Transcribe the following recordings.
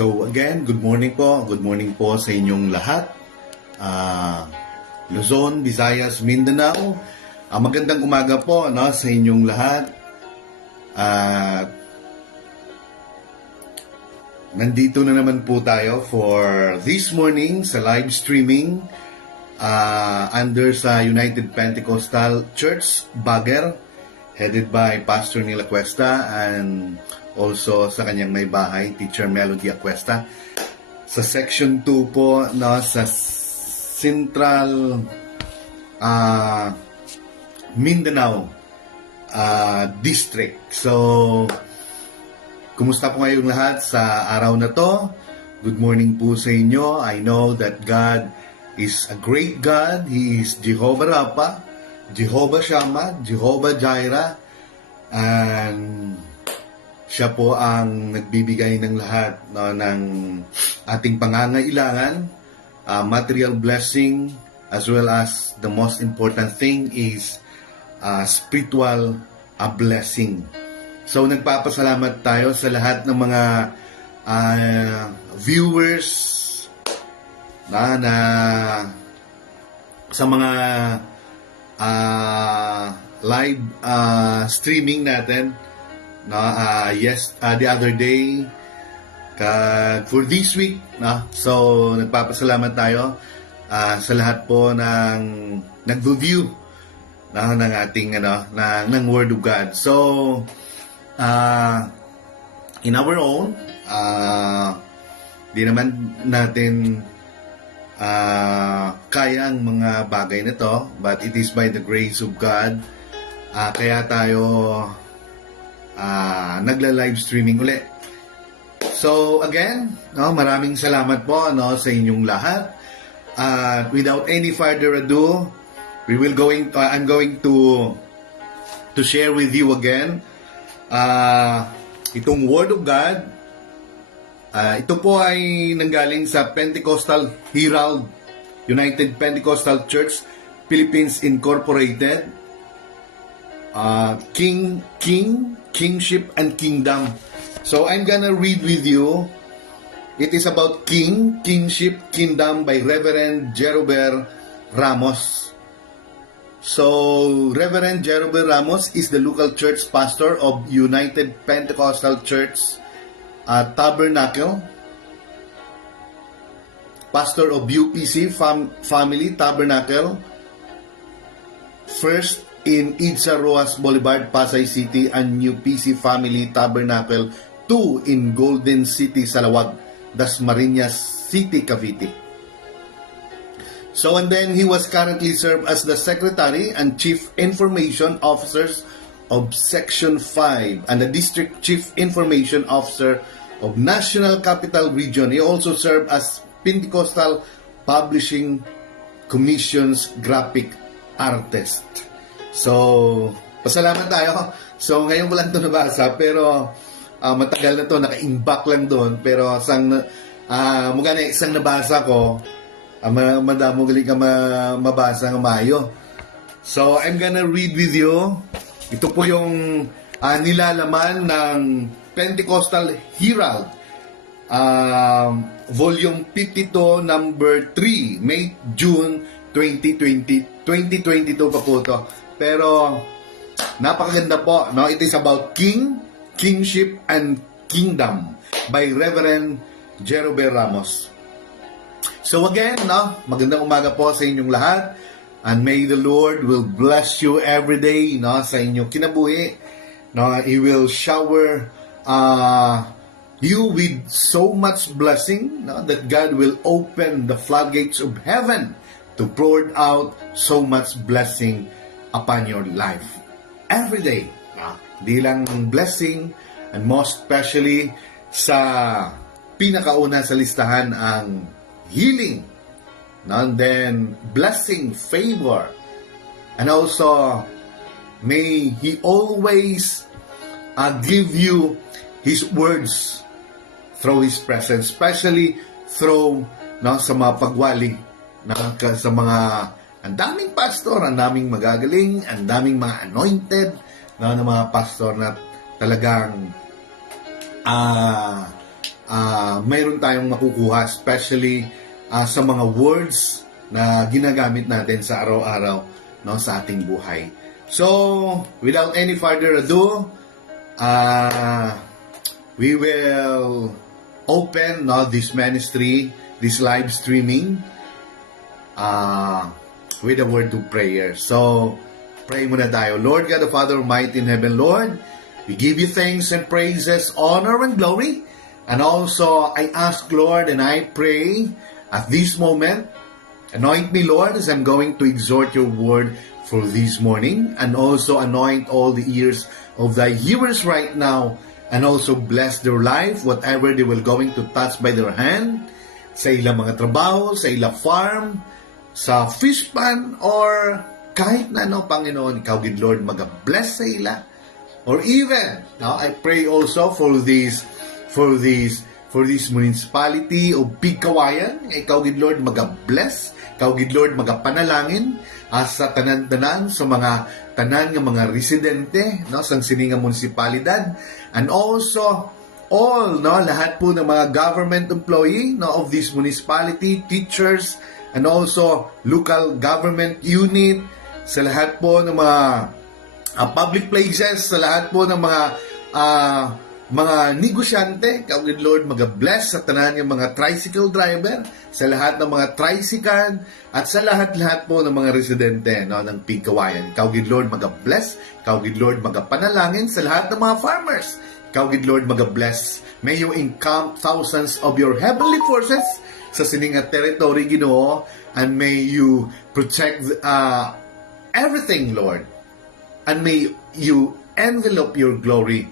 So again, good morning po. Good morning po sa inyong lahat. Luzon, Visayas, Mindanao. Magandang umaga po sa inyong lahat. Nandito na naman po tayo for this morning sa live streaming under sa United Pentecostal Church, Baguer, headed by Pastor Neil Acuesta and also sa kanyang may bahay, Teacher Melody Acuesta. Sa Section 2 po, sa Central Mindanao District. So, kumusta po ngayong lahat sa araw na to? Good morning po sa inyo. I know that God is a great God. He is Jehovah Rapha, Jehovah Shammah, Jehovah Jireh, and siya po ang nagbibigay ng lahat ng ating pangangailangan, material blessing, as well as the most important thing is spiritual blessing. So nagpapasalamat tayo sa lahat ng mga viewers na sa mga live streaming natin. The other day, for this week, so nagpapasalamat tayo sa lahat po ng nag-view ng ating ng Word of God. So, in our own, di naman natin kaya ang mga bagay na to, but it is by the grace of God. Kaya tayo nagla-live streaming ulit. So again, maraming salamat po sa inyong lahat. Without any further ado, I'm going to share with you again itong Word of God. Ito po ay nanggaling sa Pentecostal Herald, United Pentecostal Church, Philippines Incorporated, Kingship and Kingdom. So I'm gonna read with you. It is about Kingship, Kingdom by Reverend Jerubel Ramos. So Reverend Jerubel Ramos is the local church pastor of United Pentecostal Church Tabernacle, pastor of UPC Family Tabernacle, first in Idsa Roas Boulevard, Pasay City, and New PC Family Tabernacle 2 in Golden City, Salawag, Dasmariñas City, Cavite. So, and then he was currently served as the Secretary and Chief Information Officers of Section 5 and the District Chief Information Officer of National Capital Region. He also served as Pentecostal Publishing Commission's graphic artist. So, pasalamat tayo. So, ngayon mo lang ito nabasa, pero matagal na ito, naka-imbak lang doon. Pero, mukha na isang nabasa ko, madamo galing ka mabasa ng mayo. So, I'm gonna read with you. Ito po yung nilalaman ng Pentecostal Herald, Volume 52, number 3, May, June 2022 pa po ito. Pero napakaganda po, It is about Kingship and Kingdom by Reverend Jerubel Ramos. So again, magandang umaga po sa inyong lahat, and may the Lord will bless you every day, sa inyong kinabuhi. He will shower you with so much blessing, that God will open the floodgates of heaven to pour out so much blessing upon your life every day. Di lang blessing, and most especially sa pinakauna sa listahan ang healing, and then blessing, favor, and also may He always give you His words through His presence, especially through sa mga pagwali, sa mga ang daming pastor, ang daming magagaling, ang daming mga anointed ng mga pastor na talagang mayroon tayong makukuha, especially sa mga words na ginagamit natin sa araw-araw, no, sa ating buhay. So, without any further ado, we will open, no, this ministry, this live streaming, with a word of prayer. So, pray muna tayo. Lord God, the Father Almighty in heaven, Lord, we give you thanks and praises, honor and glory. And also, I ask, Lord, and I pray at this moment, anoint me, Lord, as I'm going to exhort your word for this morning. And also anoint all the ears of thy hearers right now. And also bless their life, whatever they will going to touch by their hand, sa ilang mga trabaho, sa ilang farm, sa fish pan, or kahit na ano, Panginoon, ikaw, good Lord, mag-bless sa ila. Or even, now I pray also for this municipality of Pigkawayan. Ikaw, good Lord, mag-bless. Ikaw, good Lord, mag-panalangin sa tanan-tanan, sa mga tanan ng mga residente, no, sa sininga municipalidad. And also, all, no, lahat po ng mga government employee, no, of this municipality, teachers, and also local government unit, sa lahat po ng mga public places, sa lahat po ng mga negosyante, ikaw, good Lord, mag-bless sa tanan ng mga tricycle driver, sa lahat ng mga tricycle, at sa lahat-lahat po ng mga residente, no, ng Pigkawayan. Ikaw, good Lord, mag-bless. Ikaw, good Lord, mag-panalangin sa lahat ng mga farmers. Ikaw, good Lord, mag-bless. May you encamp thousands of your heavenly forces sa sininga territory, Ginoo, and may you protect everything, Lord. And may you envelop your glory,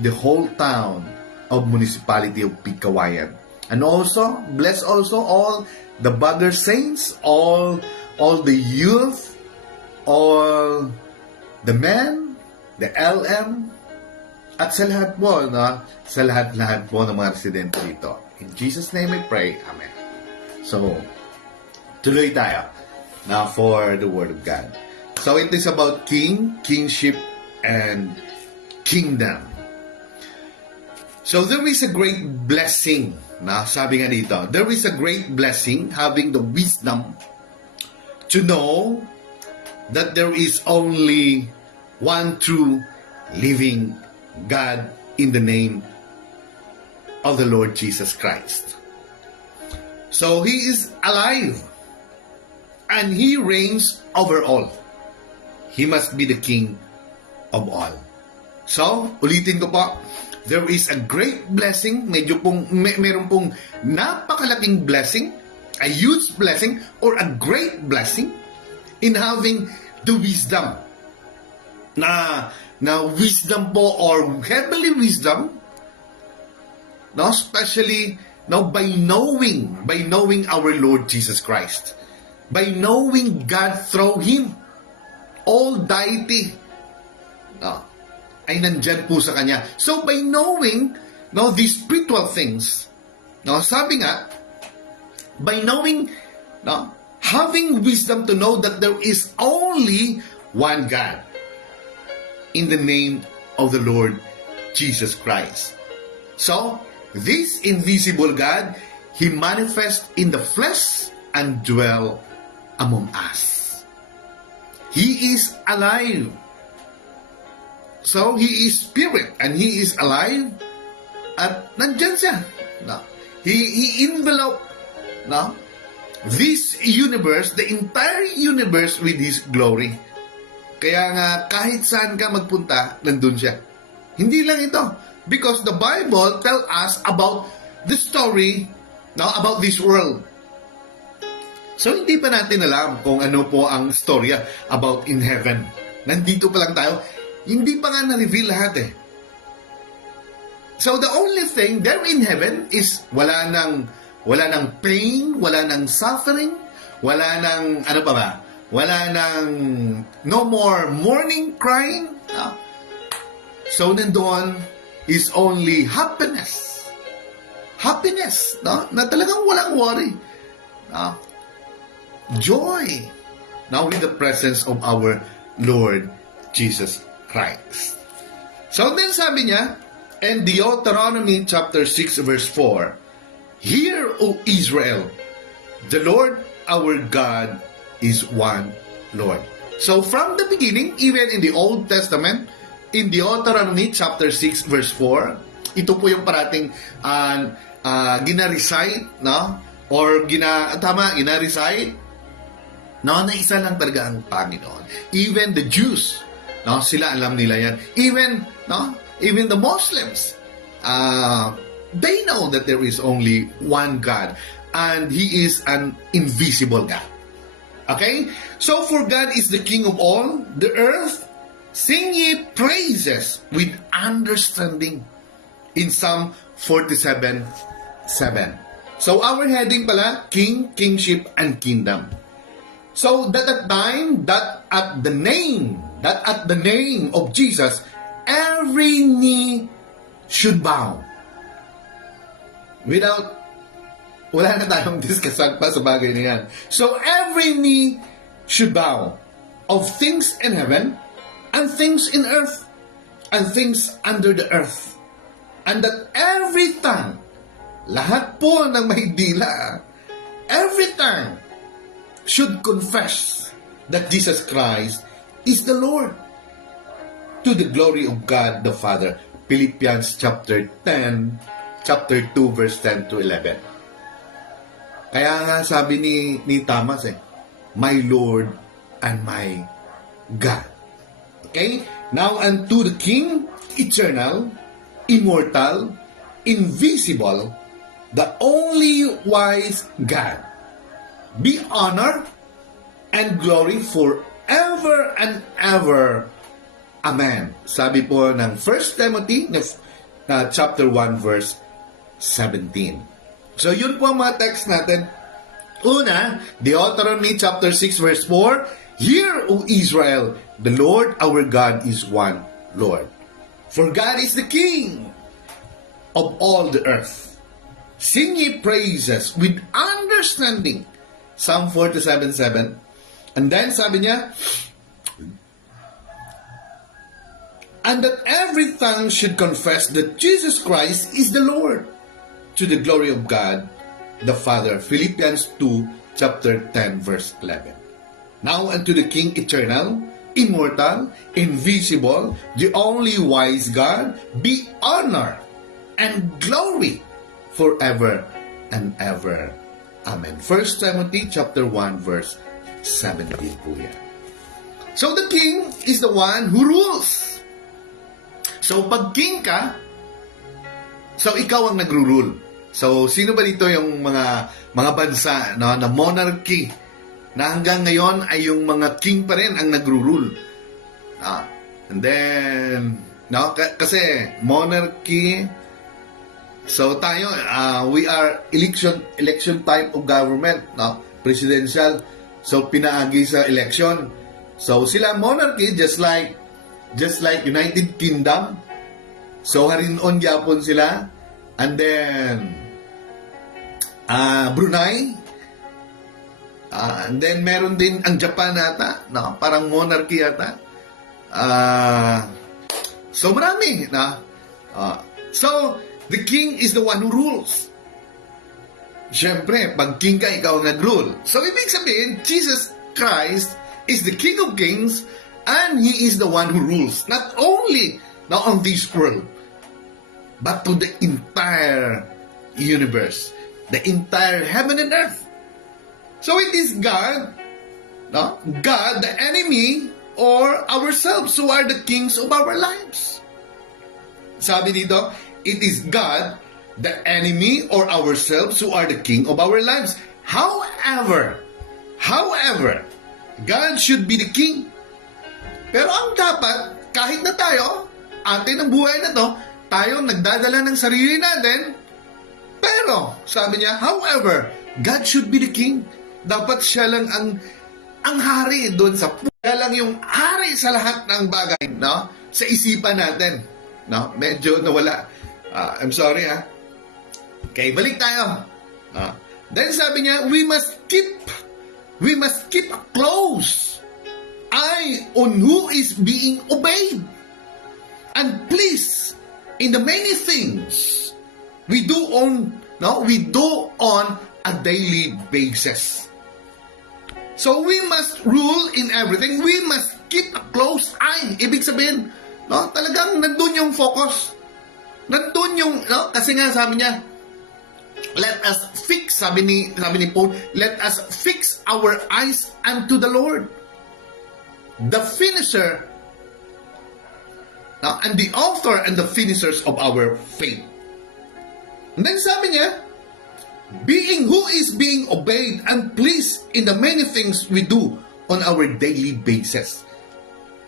the whole town of municipality of Pigkawayan. And also, bless also all the brother saints, all the youth, all the men, the LM, at sa lahat po, sa lahat-lahat po ng mga residente dito. In Jesus' name I pray. Amen. So, tuloy tayo na for the Word of God. So, it is about kingship, and kingdom. So, there is a great blessing, sabi nga dito, there is a great blessing having the wisdom to know that there is only one true living God in the name of the Lord Jesus Christ. So, He is alive and He reigns over all. He must be the King of all. So, ulitin ko po, there is a great blessing, meron pong napakalaking blessing, a huge blessing, or a great blessing in having the wisdom. Na wisdom po, or heavenly wisdom, especially by knowing our Lord Jesus Christ, by knowing God through Him, all deity ay nandyan po sa Kanya. So by knowing these spiritual things, sabi nga, by knowing, having wisdom to know that there is only one God in the name of the Lord Jesus Christ. So, this invisible God, He manifests in the flesh and dwell among us. He is alive. So, He is spirit and He is alive. At nandyan siya. He enveloped this universe, the entire universe with His glory. Kaya nga, kahit saan ka magpunta, nandun siya. Hindi lang ito. Because the Bible tells us about the story about this world. So, hindi pa natin alam kung ano po ang storya about in heaven. Nandito pa lang tayo. Hindi pa nga na-reveal lahat eh. So, the only thing there in heaven is wala nang pain, wala nang suffering, wala nang, wala nang no more mourning, crying. So, nandoon is only happiness. Happiness, na talagang walang worry. Joy, with the presence of our Lord Jesus Christ. So then sabi niya, And Deuteronomy chapter 6 verse 4, Hear, O Israel, the Lord our God is one Lord. So from the beginning, even in the Old Testament, in Deuteronomy chapter 6 verse 4, ito po yung parating gina-recite, no? Or gina-recite, no? Na isa lang talaga ang Panginoon. Even the Jews, no? Sila alam nila yan. Even, no? Even the Muslims, they know that there is only one God, and He is an invisible God. Okay? So, for God is the King of all the earth, sing ye praises with understanding. In Psalm 47:7. So, our heading pala, King, Kingship, and Kingdom. So, that at the name of Jesus, every knee should bow. Wala na tayong discussion pa sa bagay na yan. So, every knee should bow of things in heaven, and things in earth, and things under the earth. And that every tongue, lahat po ng may dila, every tongue should confess that Jesus Christ is the Lord, to the glory of God the Father. Philippians chapter 2 verse 10 to 11. Kaya nga sabi ni Thomas, my Lord and my God. Okay? Now unto the King, eternal, immortal, invisible, the only wise God, be honor and glory forever and ever. Amen. Sabi po ng 1 Timothy chapter 1 verse 17. So yun po ang mga text natin. Una, Deuteronomy chapter 6 verse 4, Hear, O Israel, the Lord our God is one Lord. For God is the King of all the earth. Sing ye praises with understanding. Psalm 47:7. And then sabi niya, and that every tongue should confess that Jesus Christ is the Lord, to the glory of God the Father. Philippians 2 chapter 10 verse 11. Now unto the King eternal, immortal, invisible, the only wise God, be honor and glory forever and ever. Amen. 1 Timothy chapter 1 verse 17 po yan. So the King is the one who rules. So pag king ka, so ikaw ang nagro-rule. So sino ba dito yung mga bansa, no, na monarchy na hanggang ngayon ay yung mga king pa rin ang nagro-rule? And then, no, kasi monarchy, so tayo, we are election type of government, no, presidential. So pinaagi sa election. So sila monarchy just like United Kingdom. So harinon gyapon sila. And then Brunei. And then meron din ang Japan ata, no? Parang monarchy ata. So marami, no? So the king is the one who rules. Siyempre, pag king ka, ikaw ang nag-rule. So ibig sabihin, Jesus Christ is the King of Kings, and He is the one who rules. Not only now on this world, but to the entire universe, the entire heaven and earth. So it is God, no? God, the enemy, or ourselves who are the kings of our lives. Sabi dito, it is God, the enemy, or ourselves who are the king of our lives. However, God should be the king. Pero ang dapat, kahit na tayo, atin ang buhay na to, tayo nagdadala ng sarili natin, pero, sabi niya, however, God should be the king. Dapat siya lang ang hari doon sa siya lang yung hari sa lahat ng bagay, no? Sa isipan natin, no? Medyo nawala. I'm sorry, Okay, balik tayo. Then sabi niya, we must keep a close eye on who is being obeyed. And please in the many things we do on a daily basis. So we must rule in everything. We must keep a close eye. Ibig sabihin, no, talagang nandun yung focus. Nandun yung, no, kasi nga sabi niya, let us fix, sabi ni Paul, let us fix our eyes unto the Lord, the finisher, no, and the author and the finishers of our faith. And then sabi niya, who is being obeyed and pleased in the many things we do on our daily basis.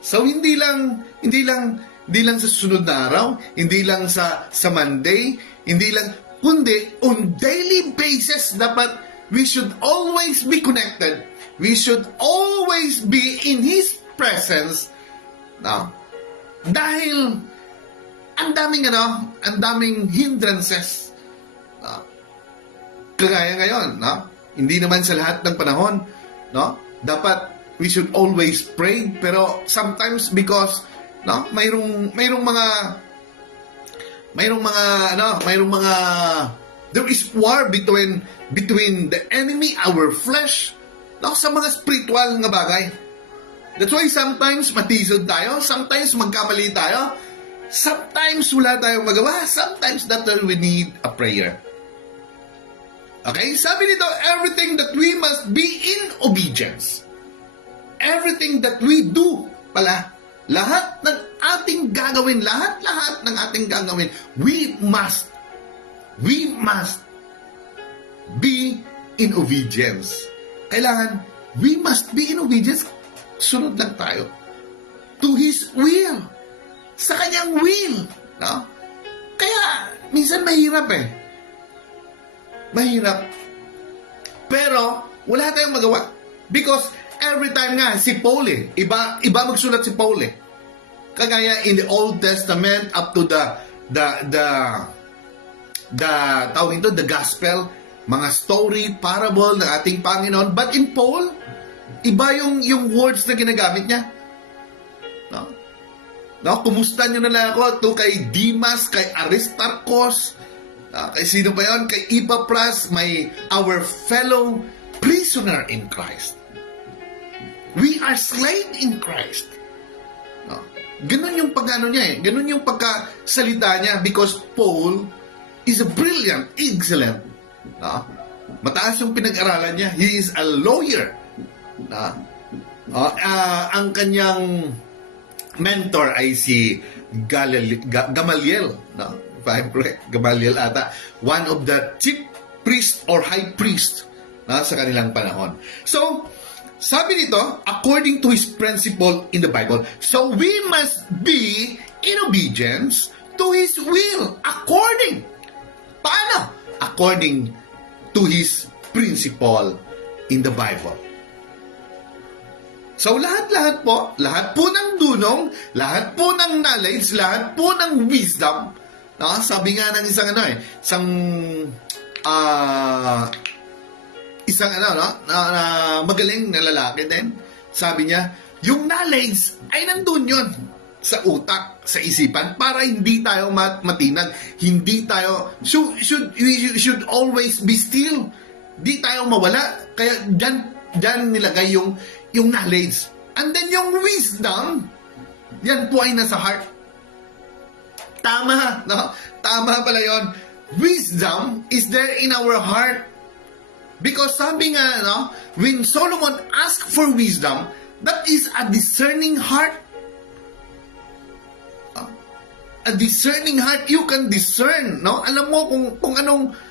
So hindi lang sa susunod na araw, hindi lang sa Monday, hindi lang, kundi on daily basis dapat we should always be connected. We should always be in His presence. No? Dahil ang daming hindrances. No? Kagaya ngayon, no? Hindi naman sa lahat ng panahon, no? Dapat we should always pray, pero sometimes because, no, mayroong mga there is war between the enemy, our flesh, no, sa mga spiritual nga bagay. That's why sometimes matisod tayo, sometimes magkamali tayo, sometimes wala tayong magawa, sometimes that we need a prayer. Okay? Sabi nito, everything that we must be in obedience. Everything that we do pala, lahat ng ating gagawin, lahat ng ating gagawin, we must be in obedience. Kailangan, we must be in obedience. Sunod lang tayo to His will. Sa Kanyang will. No? Kaya, minsan mahirap Mahirap. Pero, wala tayong magawa. Because, every time nga, si Paul iba magsulat si Paul Kagaya in the Old Testament, up to the tawag ito, the gospel, mga story, parable ng ating Panginoon. But in Paul, iba yung words na ginagamit niya. No, kumusta nyo na lang ako to kay Demas, kay Aristarchus, kay sino ba yun? Kay Epaphras, our fellow prisoner in Christ. We are slain in Christ. No? Ganun yung pag-ano niya Ganun yung pagkasalita niya because Paul is a brilliant, excellent. No? Mataas yung pinag-aralan niya. He is a lawyer. No? Ang kanyang mentor ay si Gamaliel. No? If I'm correct, Gamaliel ata, one of the chief priest or high priest sa kanilang panahon. So, sabi nito, according to his principle in the Bible, so we must be in obedience to His will. According. Paano? According to His principle in the Bible. So, lahat po ng dunong, lahat po ng knowledge, lahat po ng wisdom, sabi nga ng isang magaling na lalaki din. Sabi niya, yung knowledge ay nandun yun sa utak, sa isipan, para hindi tayo matinag. Hindi tayo, we should always be still. Di tayo mawala. Kaya dyan nilagay yung knowledge. And then yung wisdom, yan po ay nasa heart. Tama, no? Tama pala yon. Wisdom is there in our heart. Because sabi nga, no, when Solomon asked for wisdom, that is a discerning heart. A discerning heart, you can discern, no? Alam mo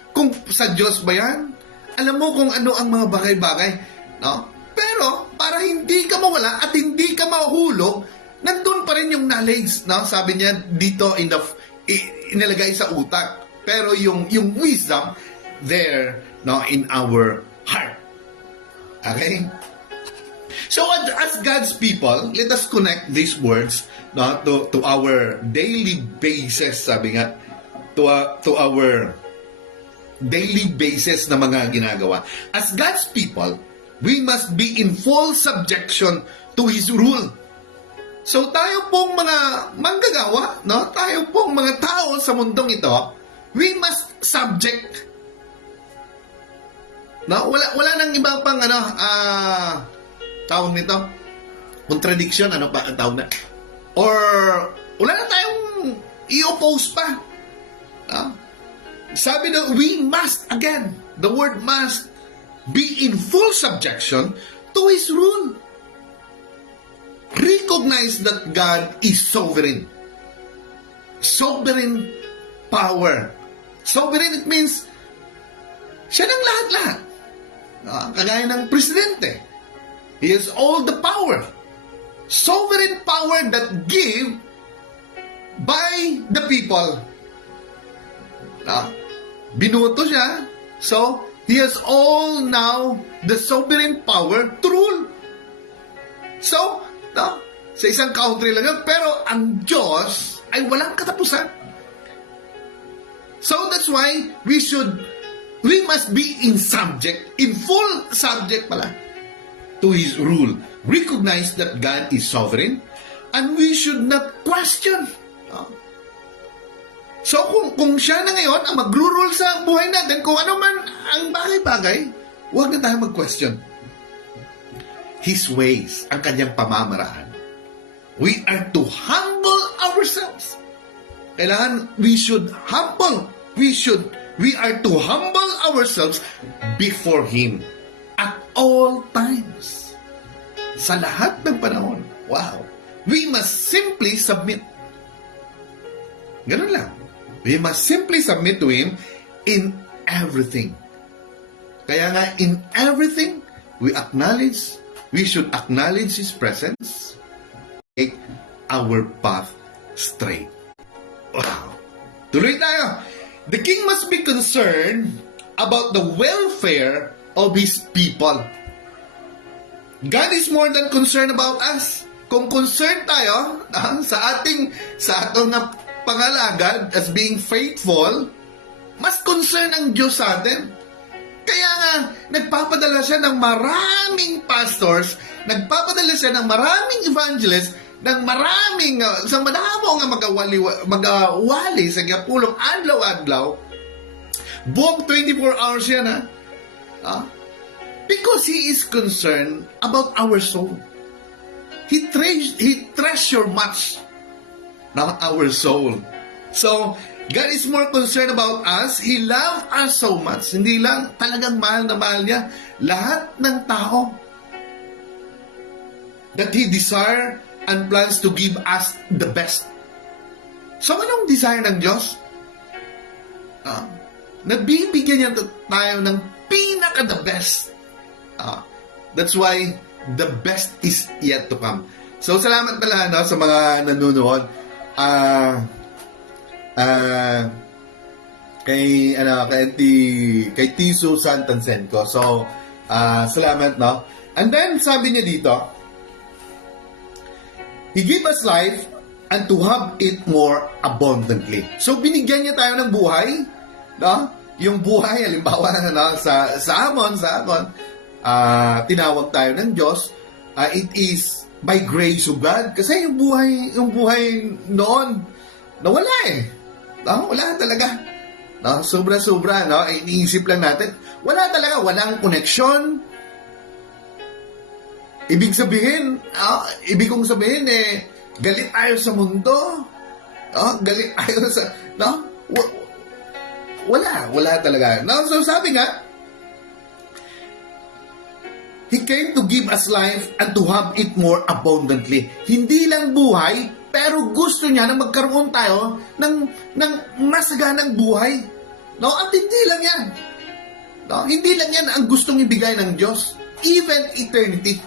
kung sa Diyos ba yan? Alam mo kung ano ang mga bagay-bagay, no? Pero, para hindi ka mawala at hindi ka mahulog, nandun pa rin yung knowledge, no? Sabi niya dito inilagay sa utak. Pero yung wisdom there, no, in our heart. Okay? So as God's people, let us connect these words, no, to our daily basis, sabi nga, to our daily basis na mga ginagawa. As God's people, we must be in full subjection to His rule. So tayo pong mga manggagawa, no? Tayo pong mga tao sa mundong ito, we must subject. No, wala nang iba pang tawag nito, contradiction, ano pa ang tawag na? Or wala na tayong i-oppose pa. No? Sabi na we must, again, the word must be in full subjection to His rule. Recognize that God is sovereign. Sovereign power. Sovereign, it means siya ng lahat-lahat. Kagaya ng presidente. He has all the power. Sovereign power that give by the people. Binuto siya. So, He has all now the sovereign power to rule. So, sa isang country lang yun, pero ang Diyos ay walang katapusan. So, that's why we must be in full subject pala, to His rule. Recognize that God is sovereign, and we should not question. So, kung siya na ngayon ang mag-rule sa buhay natin, kung ano man ang bagay-bagay, huwag na tayo mag-question. His ways, ang kanyang pamamaraan. We are to humble ourselves. Kailangan, we are to humble ourselves before Him at all times. Sa lahat ng panahon. Wow. We must simply submit. Ganun lang. We must simply submit to Him in everything. Kaya nga, in everything, we should acknowledge His presence, make our path straight. Wow. Tuloy tayo. The king must be concerned about the welfare of his people. God is more than concerned about us. Kung concerned tayo sa atong pangalagad as being faithful, mas concern ang Diyos sa atin. Kaya nga, nagpapadala siya ng maraming pastors, nagpapadala siya ng maraming evangelists, ng maraming, sa madamo nga magawali sa gapulong adlaw-adlaw, buong 24 hours yan, because He is concerned about our soul. He treasure much not our soul. So, God is more concerned about us. He loves us so much. Hindi lang talagang mahal na mahal niya lahat ng tao. That He desire and plans to give us the best. So, anong desire ng Diyos? Nabibigyan niya tayo ng pinaka-the best. That's why the best is yet to come. So, salamat pala sa mga nanonood. Kay T. Susan Tansenko. So, salamat, no? And then, sabi niya dito, He gave us life and to have it more abundantly. So, binigyan niya tayo ng buhay, no? Yung buhay, halimbawa sa amon, tinawag tayo ng Diyos. It is by grace of God. Kasi yung buhay noon, nawala eh. No? Wala talaga. No? Sobra-sobra, no? Iniisip lang natin. Wala talaga. Walang connection. Ibig kong sabihin, galit tayo sa mundo. No? Galit tayo sa, no? Wala talaga. No? So sabi nga, He came to give us life and to have it more abundantly. Hindi lang buhay, pero gusto niya na magkaroon tayo ng masaganang buhay. No? At hindi lang yan. No? Hindi lang yan ang gustong ibigay ng Diyos. Even eternity.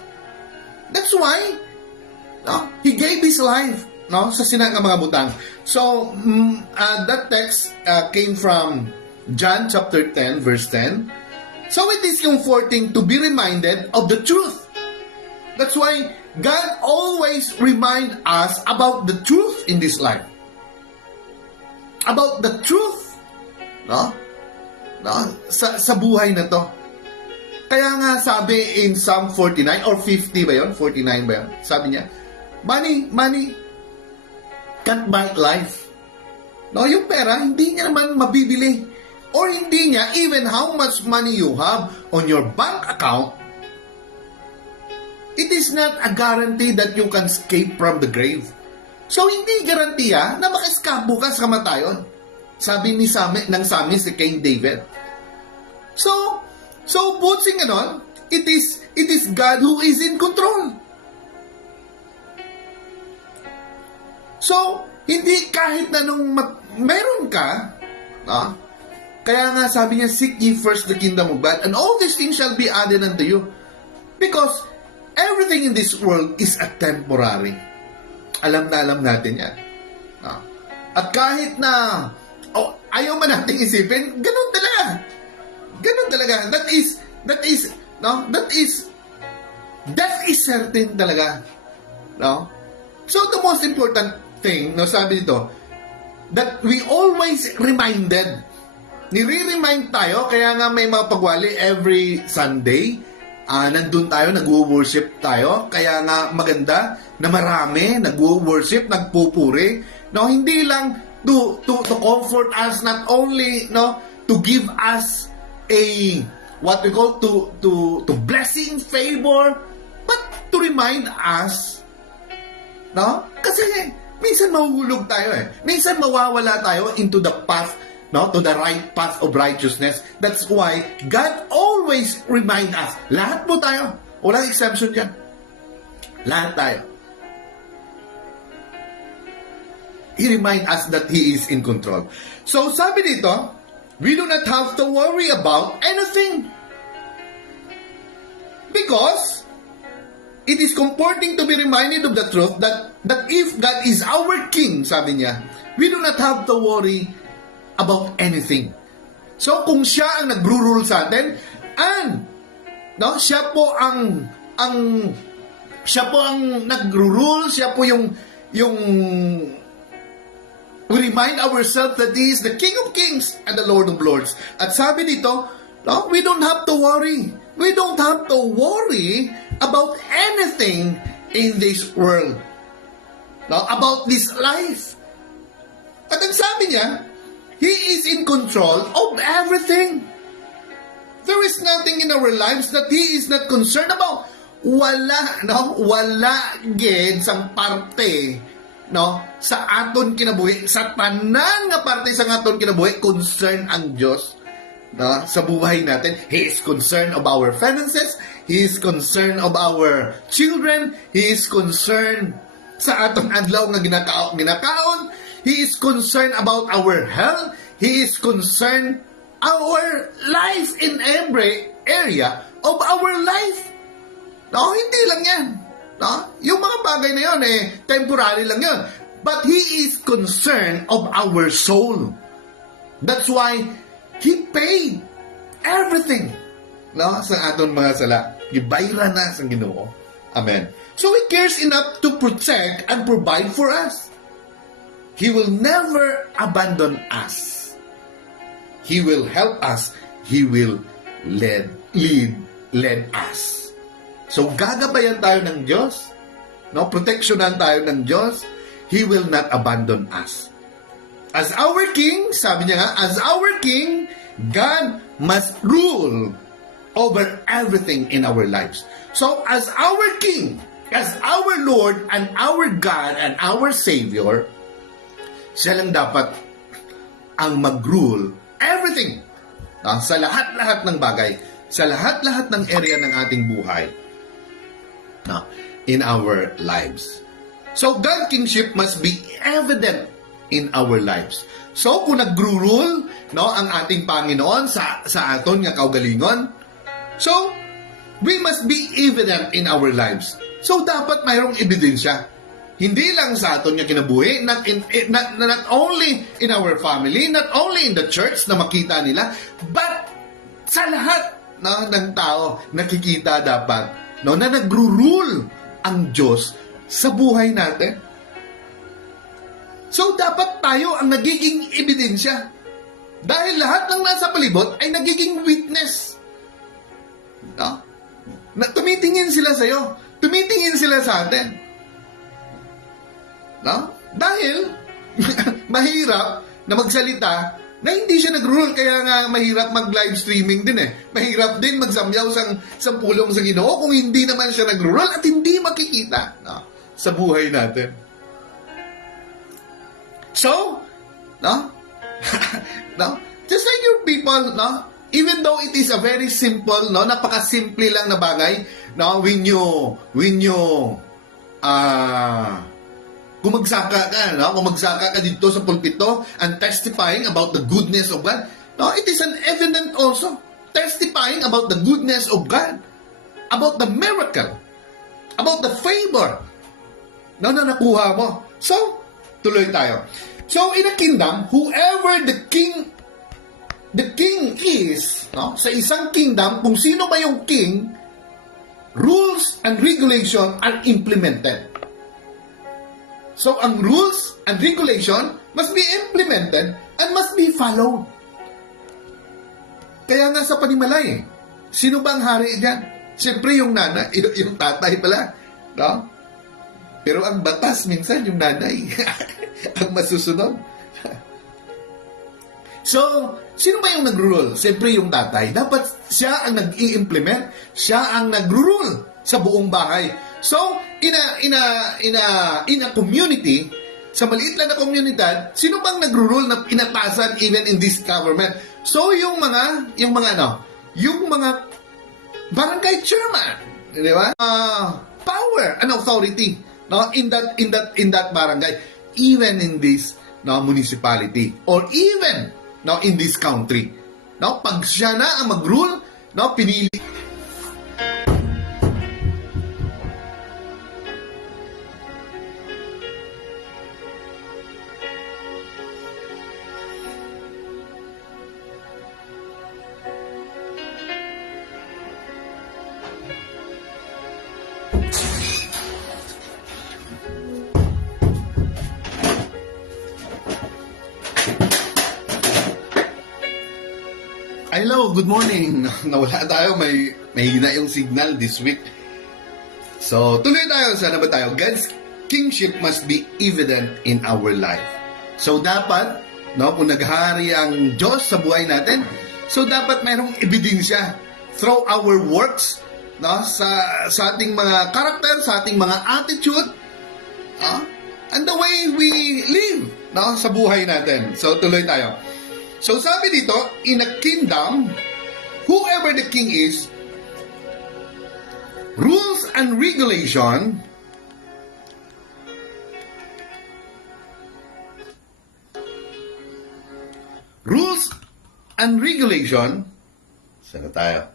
That's why He gave His life sa sinang mga butang. So, that text came from John chapter 10, verse 10. So it is comforting to be reminded of the truth. That's why God always reminds us about the truth in this life. About the truth, sa buhay na to. Kaya nga sabi in Psalm 49 or 50 ba yun? 49 ba yun? Sabi niya, Money can't buy life. No, yung pera, hindi niya naman mabibili. Or hindi niya, even how much money you have on your bank account, it is not a guarantee that you can escape from the grave. So, hindi garantiya na maka-escape bukas sa kamatayon. Sabi ng Sami si King David. So butsing ganon, it is God who is in control. So, hindi kahit na nung meron ka, kaya nga sabi niya, seek ye first the kingdom of God, and all these things shall be added unto you. Because everything in this world is a temporary. Alam natin yan. At kahit na ayaw man natin isipin, ganun talaga. That is certain talaga. No? So the most important thing, sabi dito, that we always reminded. Nire-remind tayo, kaya nga may mga pagwali every Sunday. Nandun tayo, nag-worship tayo. Kaya nga maganda na marami, nag-worship, nagpupuri. No, hindi lang to comfort us, not only to give us a what we call to blessing, favor, but to remind us, kasi minsan mahuhulog tayo minsan mawawala tayo into the path, to the right path of righteousness. That's why God always remind us. Lahat po tayo, walang exception dyan, lahat tayo. He remind us that He is in control. So sabi dito, we do not have to worry about anything. Because it is comforting to be reminded of the truth that if God is our King, sabi niya, we do not have to worry about anything. So kung siya ang nagro-rule sa atin, and siya po ang nagro-rule, siya po yung we remind ourselves that He is the King of Kings and the Lord of Lords. At sabi dito, we don't have to worry. We don't have to worry about anything in this world. About this life. At ang sabi niya, He is in control of everything. There is nothing in our lives that He is not concerned about. Wala gid sang parte sa aton kinabuhi, sa tanan nga parte sa aton kinabuhi, concern ang Diyos sa buhay natin. He is concerned of our finances, He is concerned of our children, He is concerned sa atong adlaw nga ginakaon, He is concerned about our health, He is concerned our life in every area of our life. Hindi lang yan. Yung mga bagay na yun, temporary lang yun. But He is concerned of our soul. That's why He paid everything sa aton mga sala. Gibayra na sa Ginoo. Amen. So He cares enough to protect and provide for us. He will never abandon us. He will help us. He will lead us. So, gagabayan tayo ng Diyos. Proteksyonan tayo ng Diyos. He will not abandon us. As our King, sabi niya nga, as our King, God must rule over everything in our lives. So, as our King, as our Lord, and our God, and our Savior, siya lang dapat ang mag-rule everything. Sa lahat-lahat ng bagay, sa lahat-lahat ng area ng ating buhay. In our lives. So, God kingship must be evident in our lives. So, kung nagro-rule ang ating Panginoon sa aton nga kaugalingon, so, we must be evident in our lives. So, dapat mayroong ebidensya. Hindi lang sa aton nga kinabuhi, not only in our family, not only in the church na makita nila, but sa lahat ng tao nakikita dapat na nagro-rule ang Diyos sa buhay natin. So, dapat tayo ang nagiging ebidensya. Dahil lahat ng nasa palibot ay nagiging witness. Na tumitingin sila sa iyo. Tumitingin sila sa atin. no? Dahil mahirap na magsalita na hindi siya nag-rule, kaya nga mahirap mag-live streaming din eh. Mahirap din magsamyaw sa pulong sa Ginoo kung hindi naman siya nag-rule at hindi makikita, no, sa buhay natin. So, no? No? Just like your people, no? Even though it is a very simple, no, napaka-simple lang na bagay, no, when you kumagsaka ka dito sa pulpito and testifying about the goodness of God. No, it is an evident also testifying about the goodness of God, about the miracle, about the favor na nakuha mo. So, tuloy tayo. So, in a kingdom, whoever the king is, no, sa isang kingdom, kung sino ba yung king, rules and regulation are implemented. So, ang rules and regulation must be implemented and must be followed. Kaya nga sa Panimalay, sino ba ang hari dyan? Siyempre yung nanay, yung tatay pala. No? Pero ang batas minsan yung nanay ang masusunod. So, sino ba yung nag-rule? Siyempre yung tatay. Dapat siya ang nag-i-implement, siya ang nag-rule sa buong bahay. So, in a community, sa maliit lang na komunidad, sino bang nagro-rule na inatasan even in this government? So, yung mga barangay chairman, di ba? Power and authority, no, in that barangay, even in this, no, municipality, or even, no, in this country. No, pag siya na ang mag-rule, no, pinili. Hello, good morning. Nawala tayo, may hina yung signal this week. So, tuloy tayo. Sana ba tayo? God's kingship must be evident in our life. So, dapat, no, kung naghari ang Diyos sa buhay natin, so dapat mayroong ebidensya through our works, no, sa ating mga character, sa ating mga attitude, and the way we live, no, sa buhay natin. So, tuloy tayo. So sabi dito, in a kingdom, whoever the king is, rules and regulation sana tayo?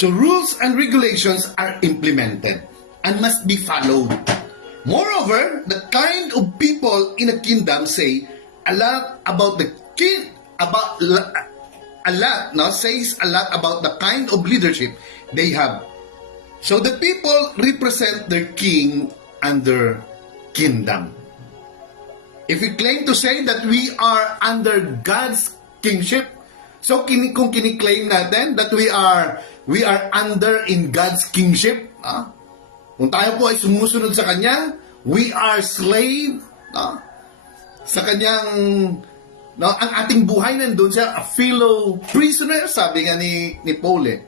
So rules and regulations are implemented and must be followed. Moreover, the kind of people in a kingdom say a lot about the king, says a lot about the kind of leadership they have. So the people represent their king and their kingdom. If we claim to say that we are under God's kingship, so kung kiniklaim natin that we are under in God's kingship, kung tayo po ay sumusunod sa Kanya, we are slave, sa Kanyang, ang ating buhay nandun siya, a fellow prisoner, sabi nga ni Paul eh.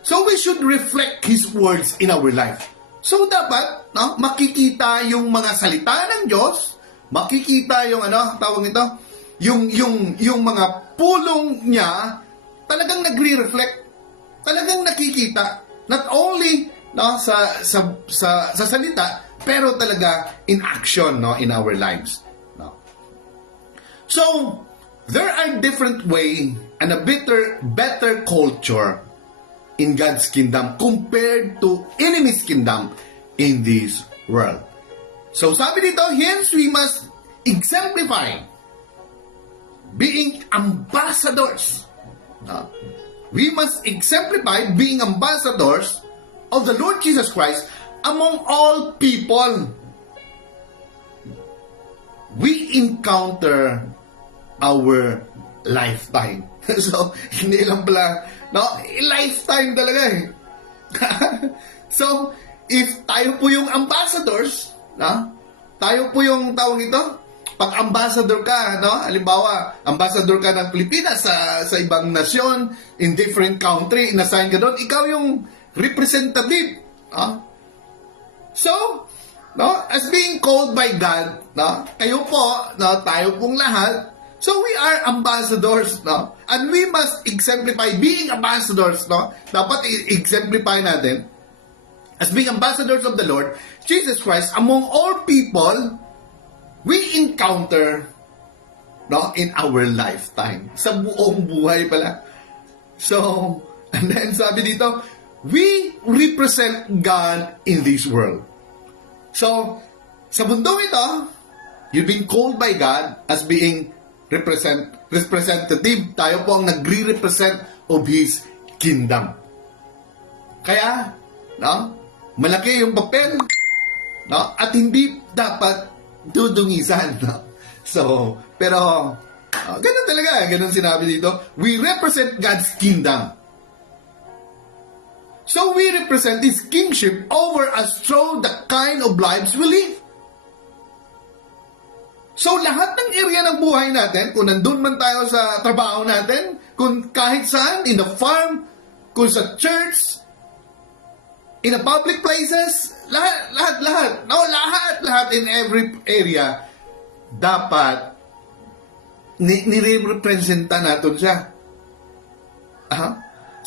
So we should reflect His words in our life. So dapat, makikita yung mga salita ng Diyos, makikita yung tawag nito, yung mga pulong niya, talagang nagre-reflect, talagang nakikita, not only sa salita, pero talaga in action, in our lives. So, there are different way and a better culture in God's kingdom compared to enemy's kingdom in this world. So sabi dito, hence we must exemplify being ambassadors. We must exemplify being ambassadors of the Lord Jesus Christ among all people. We encounter our lifetime. So, hindi lang pala, lifetime talaga eh. So, if tayo po yung ambassadors, tayo po yung tawag ito, pag ambassador ka, halimbawa, ambassador ka ng Pilipinas sa ibang nasyon, in different country, inassign ka doon, ikaw yung representative. So, as being called by God, kayo po, tayo pong lahat, so we are ambassadors, and we must exemplify being ambassadors, dapat i-exemplify natin, as being ambassadors of the Lord Jesus Christ among all people we encounter in our lifetime. Sa buong buhay pala. So, and then sabi dito, we represent God in this world. So, sa mundong ito, you've been called by God as being representative. Tayo po ang nagre-represent of His kingdom. Kaya, malaki yung papel, at hindi dapat dudungisan. So, pero, ganun talaga, ganun sinabi dito. We represent God's kingdom. So, we represent His kingship over us through the kind of lives we live. So, lahat ng area ng buhay natin, kung nandun man tayo sa trabaho natin, kung kahit saan, in the farm, kung sa church, in the public places, lahat. Lahat in every area, dapat nire-representa natin siya.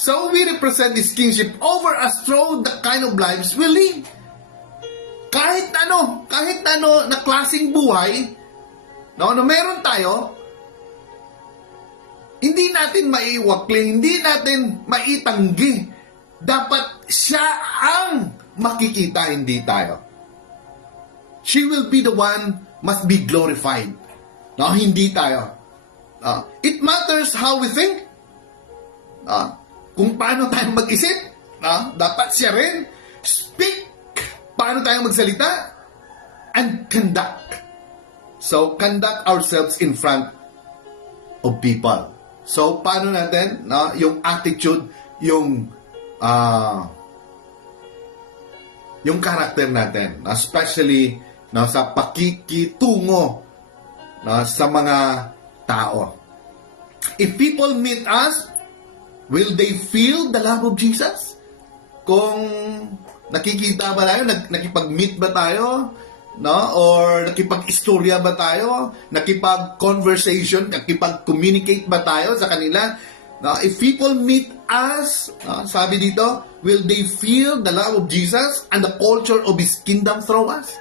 So, we represent His kingship over us through the kind of lives we live. Kahit ano na klaseng buhay, na meron tayo, hindi natin maiwakli, hindi natin maitanggi. Dapat siya ang makikita, hindi tayo. She will be the one must be glorified. Hindi tayo. It matters how we think. Kung paano tayo mag-isip, dapat siya rin. Speak. Paano tayo magsalita? And conduct. So, conduct ourselves in front of people. So, paano natin, yung attitude, yung character natin, especially sa pakikitungo sa mga tao. If people meet us, will they feel the love of Jesus? Kung nakikita ba tayo, nakipag-meet ba tayo, or nakipag-istorya ba tayo, nakipag-conversation, nakipag-communicate ba tayo sa kanila? If people meet us, sabi dito, will they feel the love of Jesus and the culture of His kingdom through us?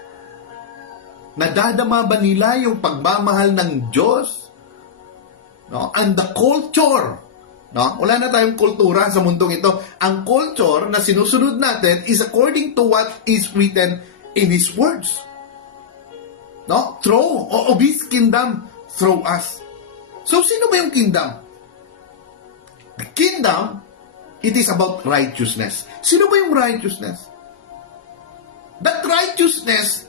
Nadadama ba nila yung pagmamahal ng Diyos? And the culture. Wala na tayong kultura sa mundong ito. Ang culture na sinusunod natin is according to what is written in His words. Through of His kingdom through us. So, sino ba yung kingdom? The kingdom, it is about righteousness. Sino ba yung righteousness? That righteousness,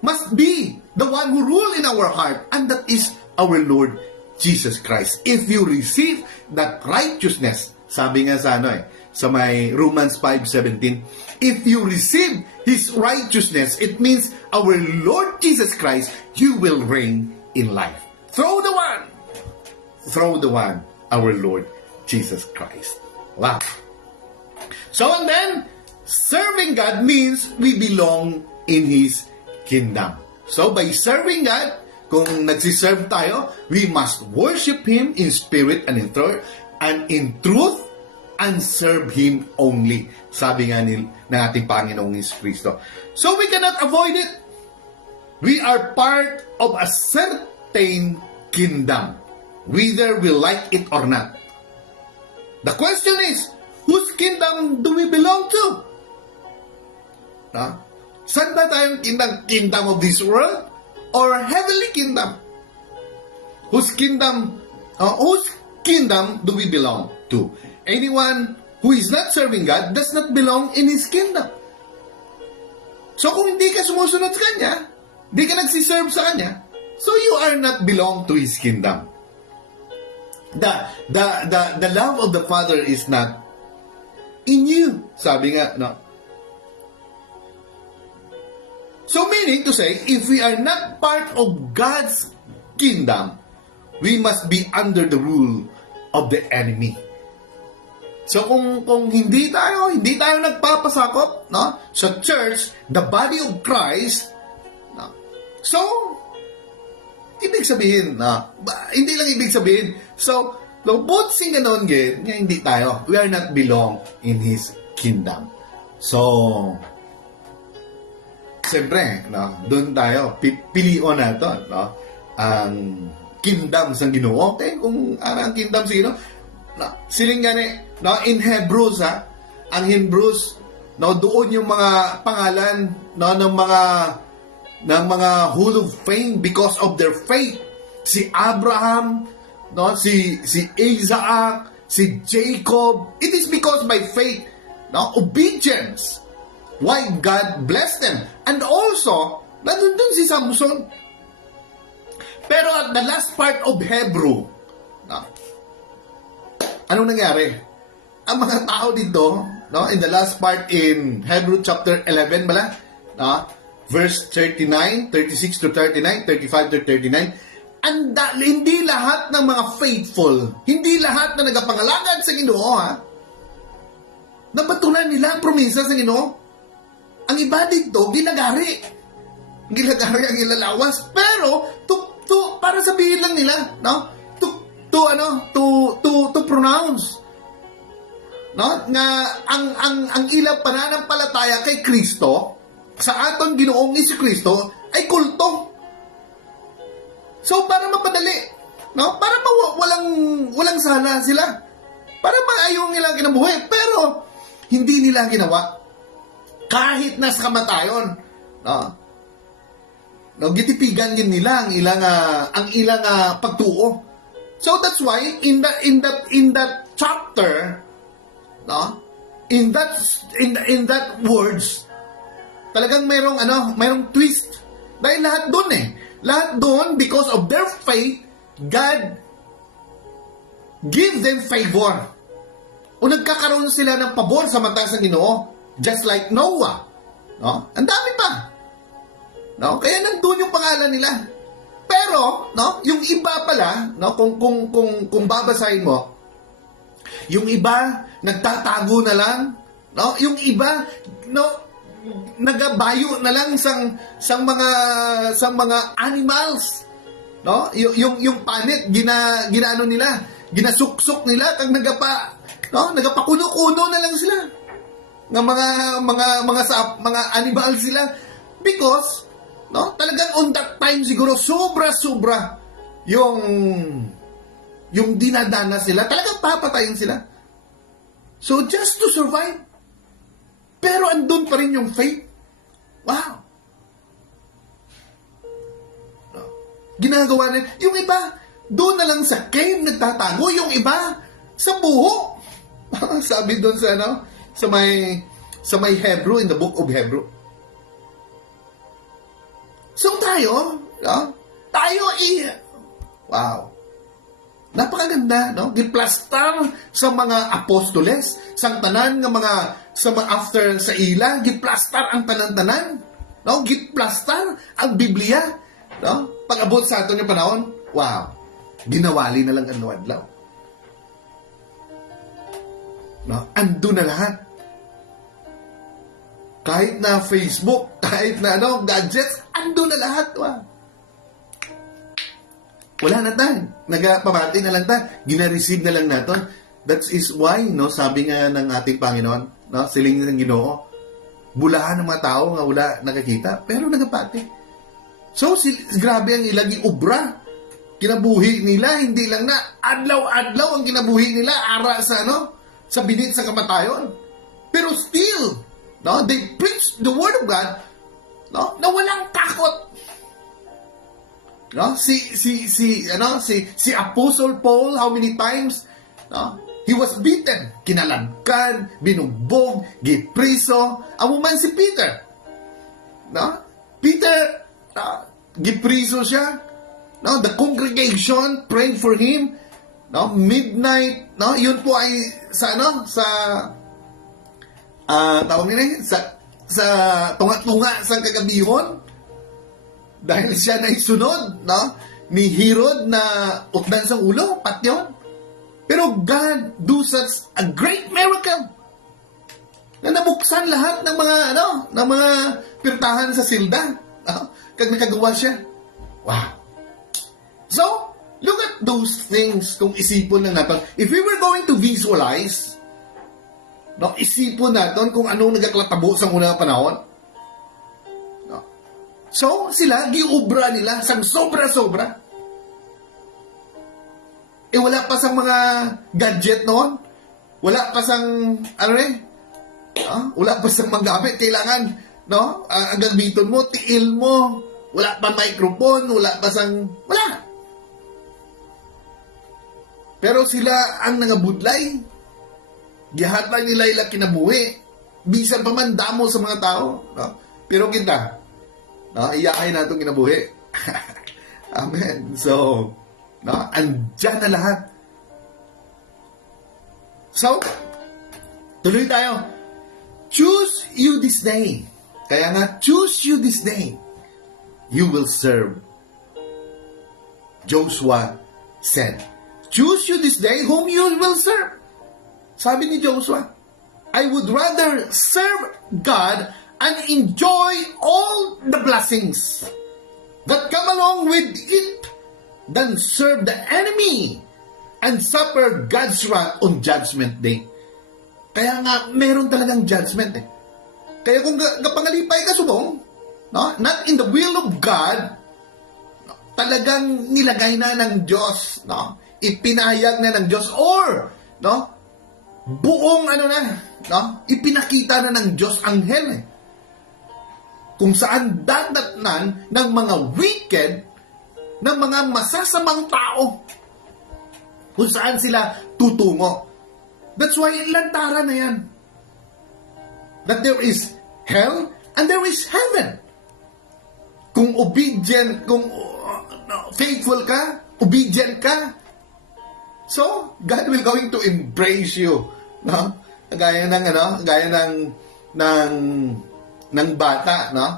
must be the one who rule in our heart, and that is our Lord Jesus Christ. If you receive that righteousness, sabi nga sa may Romans 5:17, if you receive His righteousness, it means our Lord Jesus Christ, you will reign in life. Through the one, our Lord Jesus Christ. Wow. So, and then, serving God means we belong in His kingdom. So, by serving God, kung nagsiserve tayo, we must worship Him in spirit and in truth, and serve Him only. Sabi nga ng ating Panginoong Kristo. So, we cannot avoid it. We are part of a certain kingdom, whether we like it or not. The question is, whose kingdom do we belong to? No? Saan ba tayong kingdom? Kingdom of this world? Or heavenly kingdom? Whose kingdom do we belong to? Anyone who is not serving God does not belong in His kingdom. So kung hindi ka sumusunod sa Kanya, hindi ka nagsiserve sa Kanya, so you are not belong to His kingdom. The love of the Father is not in you. Sabi nga, no? So meaning to say, if we are not part of God's kingdom, we must be under the rule of the enemy. So kung hindi tayo nagpapasakop, no, sa church, the body of Christ, no, so ibig sabihin, hindi lang ibig sabihin, so lubot sing ganon nga hindi tayo, we are not belong in His kingdom. So siyempre, no, doon tayo pilion nato, no, ang kingdom sa Ginoo. Okay, kung ang kingdom sa Ginoo, no, siling gani, no, in Hebrews, ang Hebrews, no, doon yung mga pangalan, no, ng mga Hall of Fame because of their faith. Si Abraham, no, si Isaac, si Jacob. It is because by faith, no, obedience, why God blessed them. And also, nandun si Samson. Pero at the last part of Hebrew, no, anong nangyari? Ang mga tao dito, no, in the last part in Hebrew chapter 11, no, verse 39, 36 to 39, 35 to 39, hindi lahat ng mga faithful, hindi lahat na nagapangalagan sa Ginoo, nabatulan nila ang promesa sa Ginoo. Ang iba dito, ginagari ang ilalawas, pero para sabihin lang nila, no, to pronounce, no, nga ang ilang pananampalataya kay Kristo sa aton Ginoong Jesucristo ay kulto. So para mapadali, no, para walang sala sila, para maayong nilang kinabuhi, pero hindi nila ginawa kahit nasa kamatayon, no, gitipigan din nila ang ilang pagtuo. So that's why in that chapter, no, in that words, talagang mayroong twist. Dahil lahat doon because of their faith, God give them favor. O nagkakaroon sila ng pabor sa mata sa Ginoo, just like Noah, no? Ang dami pa, no? Kaya nandun yung pangalan nila. Pero, no, yung iba pala, no, kung babasahin mo, yung iba nagtatago na lang, no? Yung iba, no, nagabayo na lang sang mga animals, no? Yung panit ginaano nila, ginasuksok nila kag nagapakuno-kuno na lang sila ng mga animals sila because, no, talagang on that time siguro sobra yung dinadana sila, talagang papatayin sila. So just to survive. Pero andun pa rin yung faith. Wow. No. Ginagawa nila. Yung iba, doon na lang sa cave nagtatago. Yung iba, sa buho. Sabi doon sa may Hebrew, in the book of Hebrew. So tayo, no? Wow. Napakaganda, no? Giplastar sa mga apostoles, sang tanan nga mga after sa ila, giplastar ang tanan-tanan, no? Giplastar ang Biblia, no? Pag-abot sa aton yung panahon, wow. Ginawali na lang ang adlaw. No? Ando na lahat. Kahit na Facebook, kahit na gadgets, ando na lahat, wow. Wala na tayo. Nagpabati na lang tayo. Gina-receive na lang natin. That is why, no, sabi nga ng ating Panginoon, no, siling ng Ginoo, bulahan ng mga tao nga wala nakakita, pero nagapati. So, grabe ang ilaging obra. Kinabuhi nila, hindi lang na adlaw-adlaw ang kinabuhi nila, ara sa binit sa kamatayon. Pero still, no, they preach the word of God, no, na walang takot. No, si Apostle Paul, how many times, no, he was beaten, kinalagkan, binugbog, gipriso. Amo man si Peter. No? Peter, gipriso siya. No, the congregation prayed for him. No, midnight, no, yun po ay sa tawag nila sa tunga-tunga sa kagabihon. Dahil siya na isunod, no, ni Herod na utdan sa ulo, patyon. Pero God do such a great miracle na nabuksan lahat ng mga pirtahan sa silda. Kag nakagawa siya. Wow. So, look at those things kung isipon lang natin. If we were going to visualize, no, isipon natin kung anong nagkaklatabo sa unang panahon. No. So, sila, giubra nila sang sobra-sobra. Wala pa sang mga gadget noon. Wala pa sang, wala pa sang manggamit. Kailangan, no, ang gamiton mo, tiil mo. Wala pa microphone, wala pa sang, wala. Pero sila ang nangabudlay. Gihat lang nila ila kinabuhi. Bisan pa man damo sa mga tao. No? Pero kita, no, iyahay na itong kinabuhi. Amen. So, no, andyan na lahat. So, tuloy tayo. Choose you this day. Kaya nga, choose you this day. You will serve. Joshua said, choose you this day whom you will serve. Sabi ni Joshua, I would rather serve God and enjoy all the blessings that come along with it than serve the enemy and suffer God's wrath on Judgment Day. Kaya nga, meron talagang judgment eh. Kaya kung kapangalipay ka subong, no, not in the will of God, no, talagang nilagay na ng Diyos, no, ipinahayag na ng Diyos, or, no, buong no, ipinakita na ng Diyos anghel eh. Kung saan dadatnan ng mga wicked, ng mga masasamang tao, kung saan sila tutungo. That's why lantaran na yan. That there is hell and there is heaven. Kung obedient, kung faithful ka, obedient ka, so God will going to embrace you, no? Gaya ng bata, no?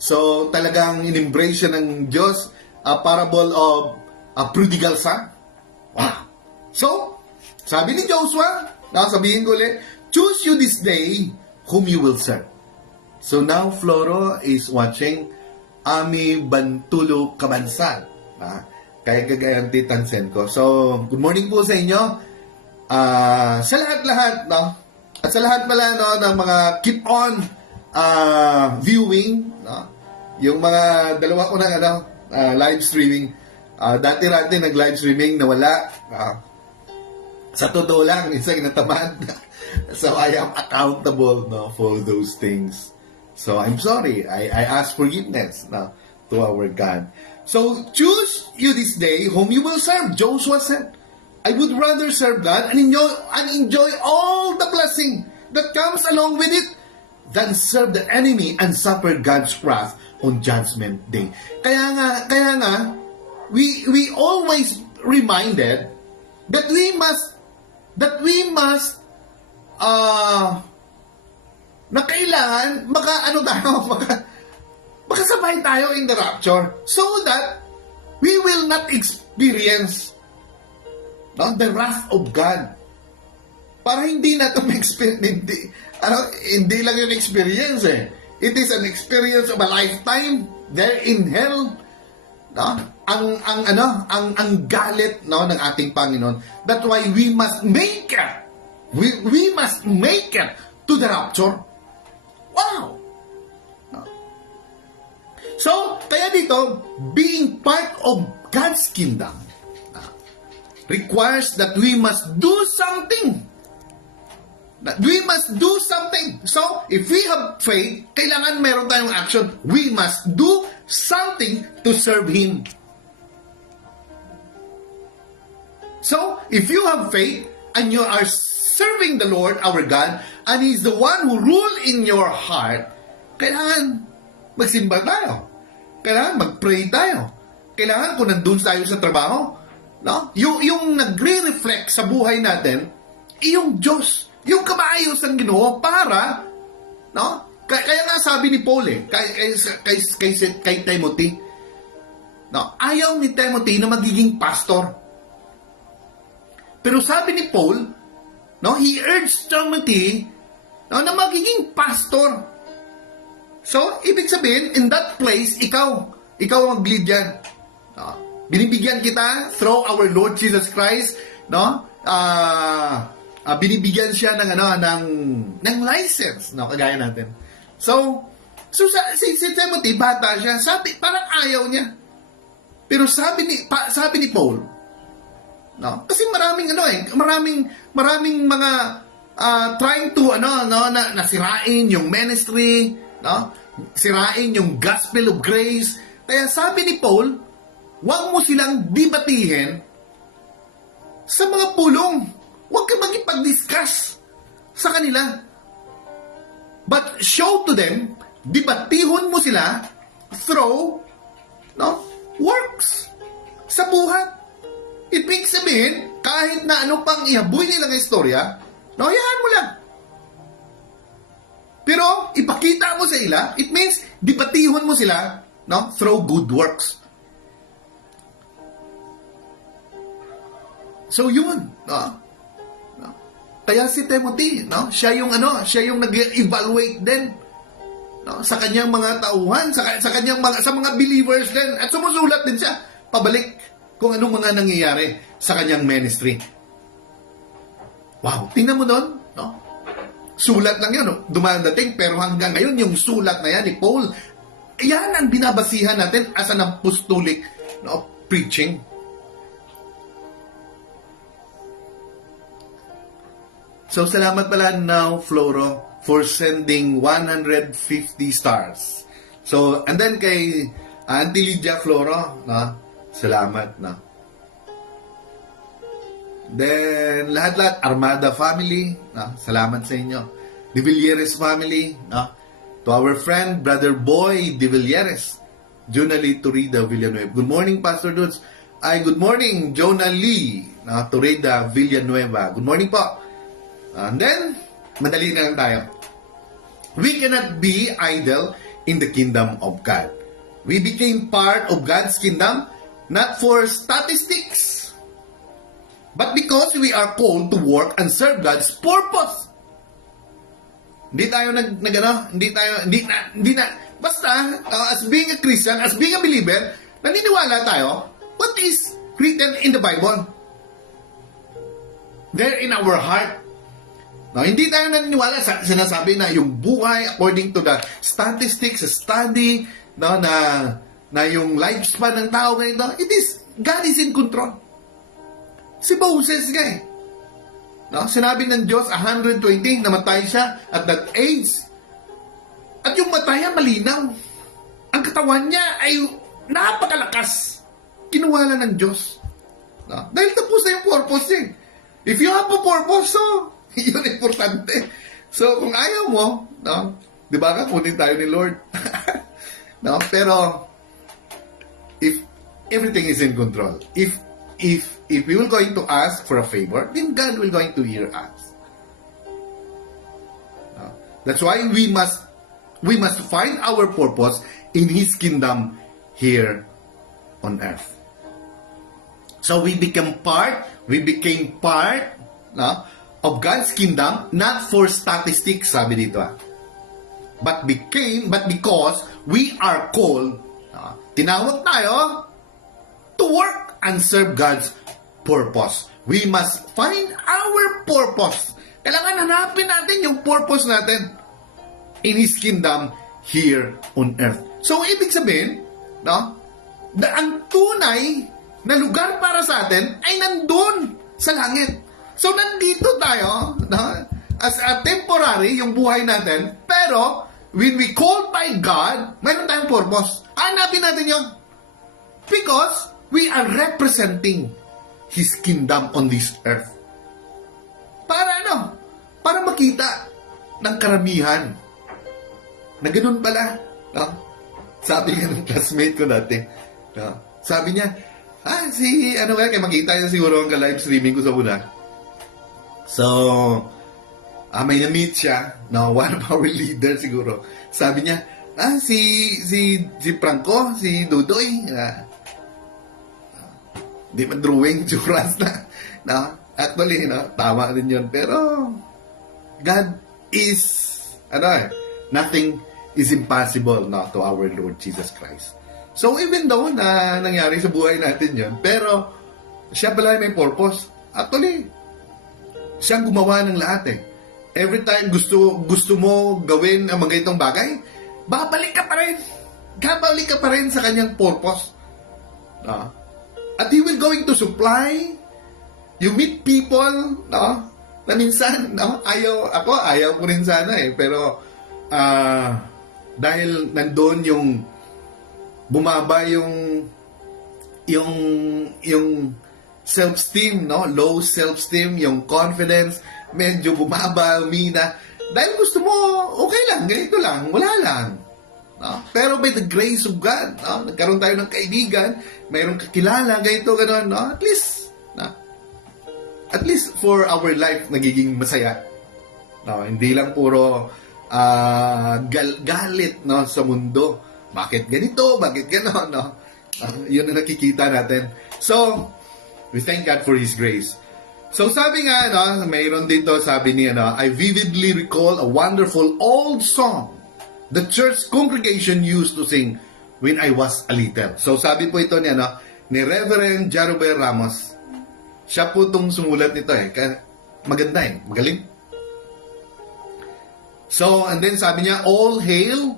So talagang in-embrace siya ng Diyos, a parable of a prodigal son. Wow. So, sabi ni Joshua, sabihin ko ulit, choose you this day whom you will serve. So now Floro is watching Ami Bantulo Kabansan. Kaya gagayan titansen ko. So, good morning po sa inyo. Sa lahat-lahat, no? At sa lahat pala, no, ng mga keep on viewing, no? Yung mga dalawa ko ng live streaming. Dati-rati nag-live streaming, nawala. Sa totoo lang, minsan natamad. So, I am accountable, no, for those things. So, I'm sorry. I ask forgiveness, no, to our God. So, choose you this day whom you will serve. Joshua said, I would rather serve God and enjoy all the blessing that comes along with it than serve the enemy and suffer God's wrath on Judgment Day. Kaya nga, we always reminded that we must na kailangan makasabay tayo in the rapture so that we will not experience, no, the wrath of God. Para hindi na ito hindi lang yung experience eh. It is an experience of a lifetime there in hell. No? Ang galit, no, ng ating Panginoon. That's why we must make it. We must make it to the rapture. Wow! No? So, kaya dito, being part of God's kingdom requires that we must do something. We must do something. So, if we have faith, kailangan meron tayong action. We must do something to serve Him. So, if you have faith and you are serving the Lord, our God, and He's the one who rule in your heart, kailangan magsimba tayo. Kailangan mag-pray tayo. Kailangan kung nandun tayo sa trabaho, no? Yung nagre-reflect sa buhay natin, yung Diyos, yung kamayos ng Ginoo para, no? Kaya nga sabi ni Paul kay Timothy, no? Ayaw ni Timothy na magiging pastor. Pero sabi ni Paul, no, he urged Timothy, no, na magiging pastor. So, ibig sabihin, in that place, ikaw ang mag-lead yan. No? Binibigyan kita through our Lord Jesus Christ, no? Binibigyan siya ng license, no, kagaya natin. So si Timothy, bata siya, sabi, parang ayaw niya. Pero sabi ni Paul, no? Kasi maraming mga trying to nasirain yung ministry, no? Sirain yung gospel of grace. Kaya sabi ni Paul, huwag mo silang debatihin sa mga pulong. Huwag ka magipag-discuss sa kanila. But show to them, debatihon mo sila through, no, works sa buhat. Ibig sabihin, kahit na ano pang ihaboy nilang istorya, no, hayaan mo lang. Pero ipakita mo sa ila, it means debatihon mo sila, no, through good works. So yun, no? Kaya si Timothy, no, siya yung nag-evaluate din, no, sa kanyang mga tauhan, sa mga believers din, at sumusulat din siya pabalik kung anong mga nangyayari sa kanyang ministry. Wow, tingnan mo doon, no? Sulat lang yan, no? Dumadating, pero hanggang ngayon yung sulat na yan ni Paul, yan ang binabasihan natin as an apostolic, no, preaching. So, salamat pala now, Floro, for sending 150 stars. So, and then kay Auntie Lydia Floro, no? Salamat, no? Then, lahat-lahat, Armada family, no? Salamat sa inyo. De Villeres family, no? To our friend, Brother Boy De Villeres, Jonah Lee Torida Villanueva. Good morning, Pastor Dudes. Good morning, Jonah Lee, no? Torida Villanueva. Good morning po. And then, madali na lang tayo. We cannot be idle in the kingdom of God. We became part of God's kingdom not for statistics, but because we are called to work and serve God's purpose. Hindi na, basta, as being a Christian, as being a believer, naniniwala tayo, what is written in the Bible? There in our heart. No, hindi tayo naniniwala sa sinasabi na yung buhay according to the statistics, study, no, na yung lifespan ng tao ngayon, no, God is in control. Si Moses no, sinabi ng Diyos 120, namatay siya at that age. At yung mataya malinaw. Ang katawan niya ay napakalakas. Kinuha lang ng Diyos. No? Dahil tapos na yung purpose niya. If you have a purpose, so yun importante. So, kung ayaw mo, no, di ba ka, kunin tayo ni Lord. No, pero, if everything is in control, if we will going to ask for a favor, then God will going to hear us. No? That's why we must find our purpose in His kingdom here on earth. So, we became part, no, of God's kingdom, not for statistics, sabi dito. But because we are called, tinawag tayo to work and serve God's purpose. We must find our purpose. Kailangan hanapin natin yung purpose natin in His kingdom here on earth. So, ibig sabihin, no, na ang tunay na lugar para sa atin ay nandun sa langit. So, nandito tayo, no? as a temporary yung buhay natin, pero when we call by God, mayroon tayong purpose. Hanapin natin yun. Because we are representing His kingdom on this earth. Para ano? Para makita ng karamihan na ganun pala. No? Sabi nga ng classmate ko dati, no? Sabi niya, kaya makita niya siguro ang live streaming ko sa una. So, may na-meet siya, no, one of our leaders siguro. Sabi niya, si Franco, si Dudoy, di man drawing, juras na. No? Actually, no, tama din yun. Pero, God is, nothing is impossible, no, to our Lord Jesus Christ. So, even though na nangyari sa buhay natin yun, pero, siya pala may purpose. Actually, siyang gumawa ng lahat eh. Every time gusto mo gawin ang mga itong bagay, babalik ka pa rin. Babalik ka pa rin sa kanyang purpose. No? At He will going to supply. You meet people, no? Na minsan, no? Ayaw ko rin sana eh. Pero, dahil nandun yung bumaba yung self-esteem, no? Low self-esteem, yung confidence, medyo bumaba, umina. Dahil gusto mo, okay lang, ganito lang, wala lang. No? Pero by the grace of God, no? Nagkaroon tayo ng kaibigan, mayroong kakilala, ganito, gano'n, no? At least for our life, nagiging masaya. No? Hindi lang puro galit, no, sa mundo. Bakit ganito? Bakit gano'n? No? Yun ang nakikita natin. So, we thank God for His grace. So, sabi nga, no, mayroon dito, sabi niya, no, I vividly recall a wonderful old song the church congregation used to sing when I was a little. So, sabi po ito niya, no, ni Reverend Jarubel Ramos. Siya po itong sumulat nito eh. Maganda eh. Magaling. So, and then sabi niya, all hail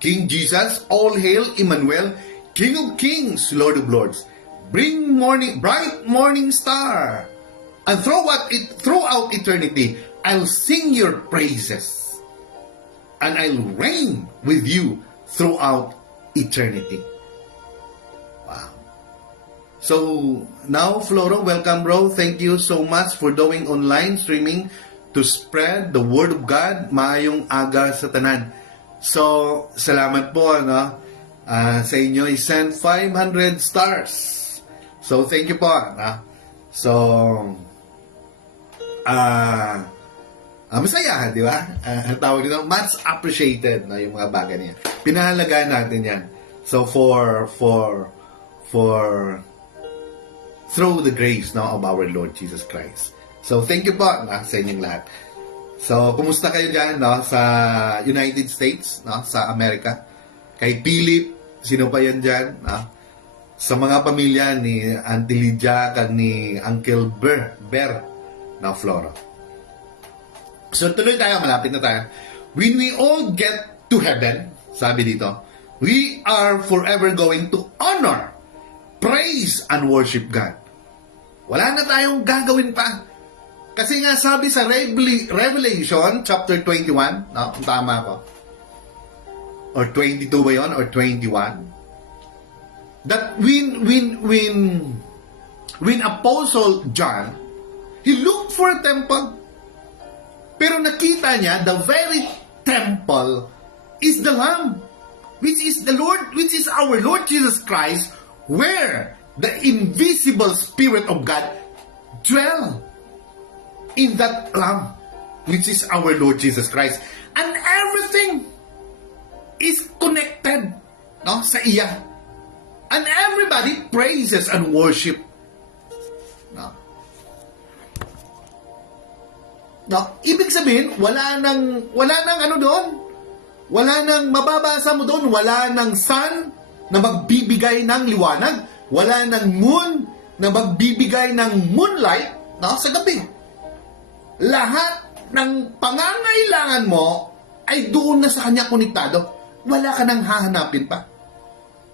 King Jesus, all hail Emmanuel, King of Kings, Lord of Lords. Bring bright morning star, and throughout eternity, I'll sing your praises, and I'll reign with you throughout eternity. Wow. So, now, Floro, welcome, bro. Thank you so much for doing online streaming to spread the word of God. Maayong aga sa tanan. So, salamat po, no? Sa inyo, i-send 500 stars. So, thank you po. So, masaya, di ba? Ang tawag dito, much appreciated na yung mga bagay niya. Pinahalagaan natin yan. So, through the grace, no, of our Lord Jesus Christ. So, thank you po sa inyong lahat. So, kumusta kayo dyan, no, sa United States, no, sa Amerika? Kay Philip, sino pa yan dyan, no? Sa mga pamilya ni Auntie Lydia kag ni Uncle Ber na Flora. So tuloy tayo, malapit na tayo. When we all get to heaven, sabi dito, we are forever going to honor, praise, and worship God. Wala na tayong gagawin pa. Kasi nga sabi sa Revelation chapter 21, no, kung tama ko, or 22 ba yun, or 21, that when Apostle John, he looked for a temple, pero nakita niya the very temple is the Lamb, which is the Lord, which is our Lord Jesus Christ, where the invisible Spirit of God dwell in that Lamb, which is our Lord Jesus Christ, and everything is connected, no, sa iya. And everybody praises and worship. No. No, ibig sabihin, wala nang ano doon. Wala nang mababasa mo doon, wala nang sun na magbibigay ng liwanag, wala nang moon na magbibigay ng moonlight, no, sa gabi. Lahat ng pangangailangan mo ay doon na sa kanya konektado. Wala ka nang hahanapin pa.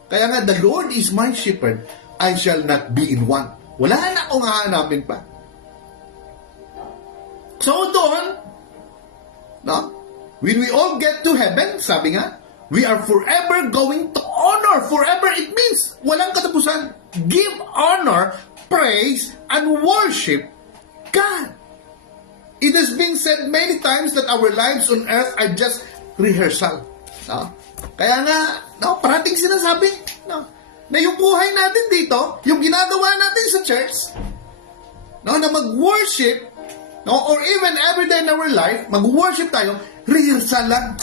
Kaya nga, the Lord is my shepherd, I shall not be in want. Wala na akong hahanapin pa. So doon, No? When we all get to heaven, sabi nga, we are forever going to honor. Forever, it means walang katapusan. Give honor, praise, and worship God. It has been said many times that our lives on earth are just rehearsal. No? Kaya nga, no, parating sinasabi, no, na yung buhay natin dito, yung ginagawa natin sa church, no, na mag-worship, no, or even every day in our life, mag-worship tayo, rehearsal lang.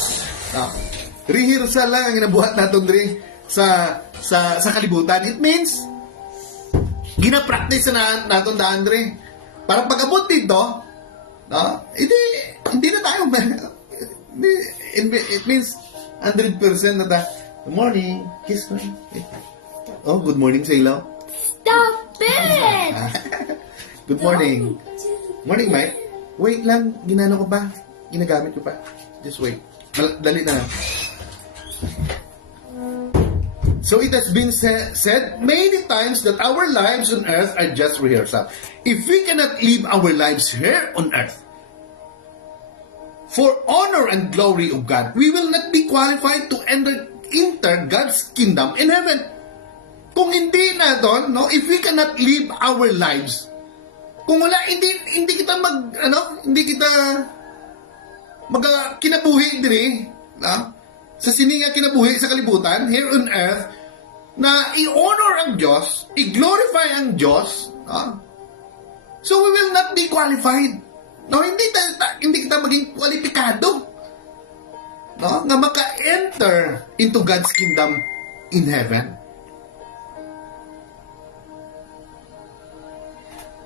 No? Rehearsal lang ang ginabuhat natin rin sa kalibutan. It means, gina-practice na natin daan rin. Para pag-abot dito, no, hindi na tayo, it means, 100% na tayo. Good morning, kiss me. Oh, good morning sa ilaw. Stop it! Good morning. Morning, Mike. Wait lang, ginano ko pa. Ginagamit ko pa. Just wait. Dali na lang. So it has been said many times that our lives on earth are just rehearsal. If we cannot live our lives here on earth for honor and glory of God, we will not be qualified to enter God's kingdom in heaven. Kung hindi na doon, no, if we cannot live our lives, kung wala, hindi kita kinabuhi diri, no? Sa sininga kinabuhi sa kalibutan, here on earth, na i-honor ang Diyos, i-glorify ang Diyos, no? So we will not be qualified. No, hindi kita maging kwalipikado, no, nga maka-enter into God's kingdom in heaven.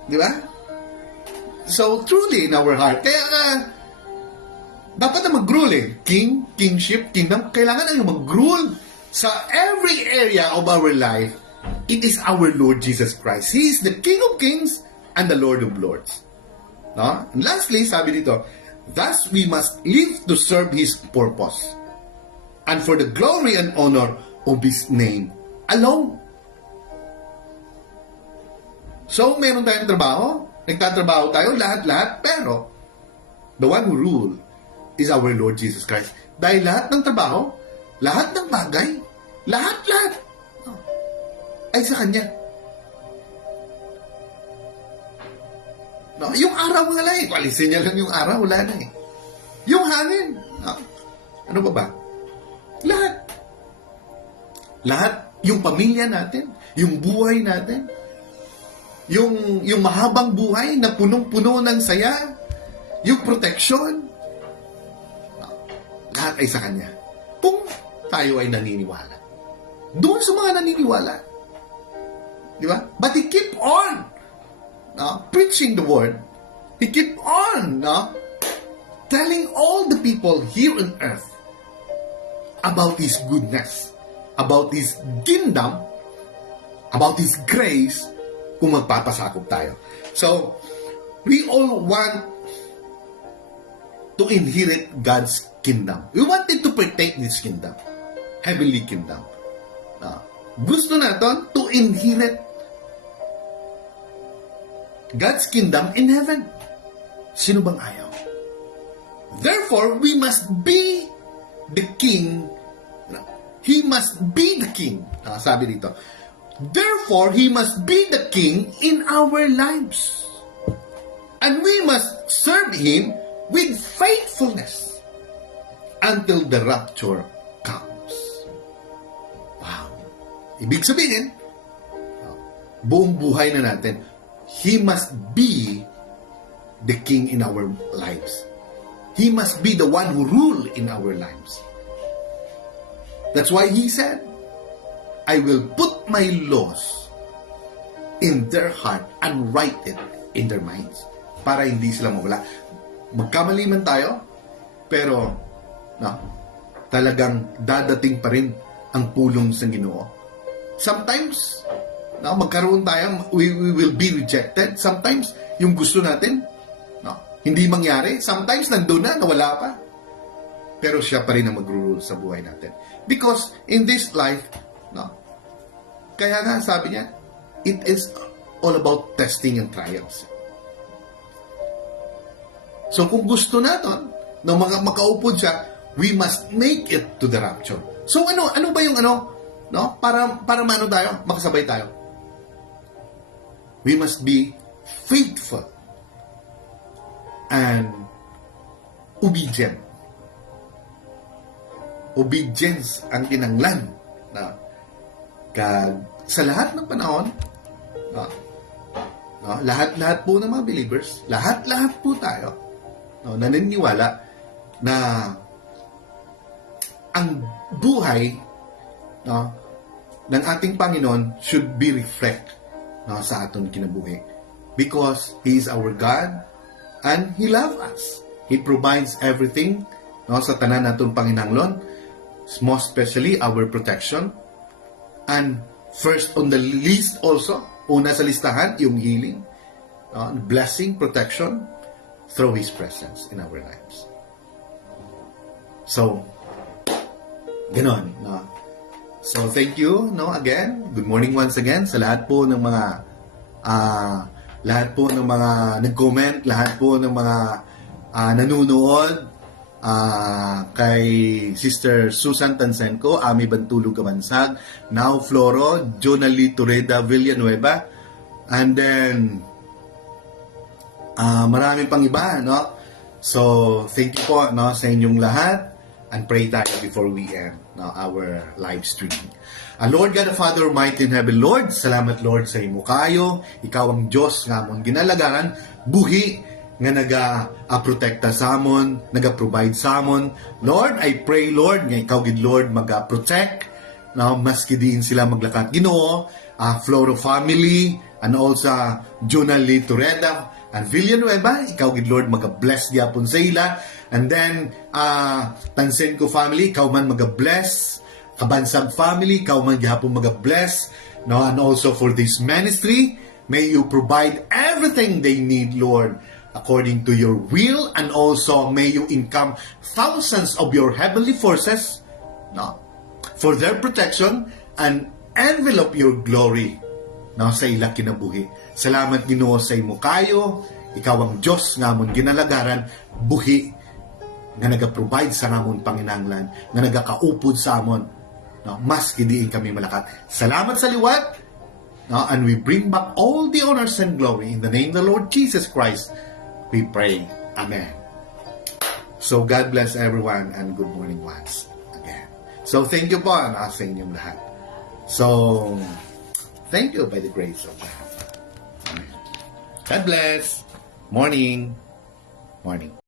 Di ba? So, truly in our heart. Kaya dapat na mag-rule King, kingship, kingdom. Kailangan na mag-rule sa every area of our life. It is our Lord Jesus Christ. He is the King of Kings and the Lord of Lords. No? And lastly, sabi dito, thus we must live to serve His purpose and for the glory and honor of His name alone. So, meron tayong trabaho, nagtatrabaho tayo, lahat-lahat, pero the one who rule is our Lord Jesus Christ. Dahil lahat ng trabaho, lahat ng bagay, lahat, ay sa Kanya. No, yung araw nga lang, alisin niya lang yung araw, wala na eh. Yung hangin, no? Ano ba ba? Lahat. Lahat, yung pamilya natin, yung buhay natin, yung mahabang buhay na punong-puno ng saya, yung protection, no, lahat ay sa Kanya. Kung tayo ay naniniwala. Doon sa mga naniniwala. Di ba? But He keep on, no, preaching the word. He keep on, no, telling all the people here on earth about His goodness, about His kingdom, about His grace, kung magpapasakop tayo. So, we all want to inherit God's kingdom. We wanted to partake this kingdom, heavenly kingdom. Gusto natin to inherit God's kingdom in heaven. Sino bang ayaw? Therefore, we must be the king. He must be the king. Sabi dito. Therefore, He must be the king in our lives. And we must serve Him with faithfulness until the rapture comes. Wow. Ibig sabihin, buong buhay na natin, He must be the king in our lives. He must be the one who rule in our lives. That's why He said, I will put my laws in their heart and write it in their minds. Para hindi sila mawala. Magkamali man tayo, pero talagang dadating pa rin ang pulong sa Ginoo. Sometimes, magkaroon tayo, we will be rejected. Sometimes, yung gusto natin, hindi mangyari. Sometimes, nandun na, nawala pa. Pero siya pa rin ang mag-rule sa buhay natin. Because in this life, kaya nga sabi niya, it is all about testing and trials. So kung gusto natin no, makaupod siya, we must make it to the rapture. So ano ba yung no? Para maano tayo, makasabay tayo. We must be faithful and obedient. Obedience ang kinanglan na sa lahat ng panahon, no, lahat po ng mga believers, lahat po tayo, no, naniniwala na ang buhay, no, ng ating Panginoon should be reflect, no, sa aton kinabuhi, because He is our God and He loves us. He provides everything, no, sa tanan naton Panginahanglan, most especially our protection, and first on the list also, una sa listahan, yung healing, blessing, protection, through His presence in our lives. So, ganon, no? So, thank you, no, again. Good morning once again sa lahat po ng mga nag-comment, lahat po ng mga nanunood, kay Sister Susan Tansenko, Ami Bantulog Kamansag, Now Floro, Jonali Tureda Villanueva, and then maraming pang iba, no? So, thank you po, no, sa inyong lahat, and pray tayo before we end, no, our live stream. Lord God, the Father Almighty in heaven, Lord, salamat Lord sa imo kayo, ikaw ang Diyos nga mong ginalagaran, buhi nga naga-protekta sa amon, naga-provide sa amon. Lord, I pray, Lord, nga ikaw gid Lord maga-protect, na maski diin sila maglakat Ginoo, Floro family, and also Jonali Tureda, and Villanueva, ikaw gid Lord maga-bless gyapon sa ila. And then, Tansenko family, ikaw man maga-bless. Kabansag family, ikaw man gyapon maga-bless. No? And also for this ministry, may you provide everything they need, Lord, according to your will, and also may you encamp thousands of your heavenly forces, no, for their protection and envelop your glory, no, sa ila kinabuhi. Salamat Ginoo sa imo kayo, ikaw ang Diyos nga amon ginalagaran, buhi nga naga-provide sa amon Panginahanglan, nga nagakaupod sa amon, no, maski diin kami malakat. Salamat sa liwat, no, and we bring back all the honors and glory in the name of the Lord Jesus Christ. We pray. Amen. So, God bless everyone and good morning once again. So, thank you po sa inyong lahat. So, thank you by the grace of God. Amen. God bless. Morning. Morning.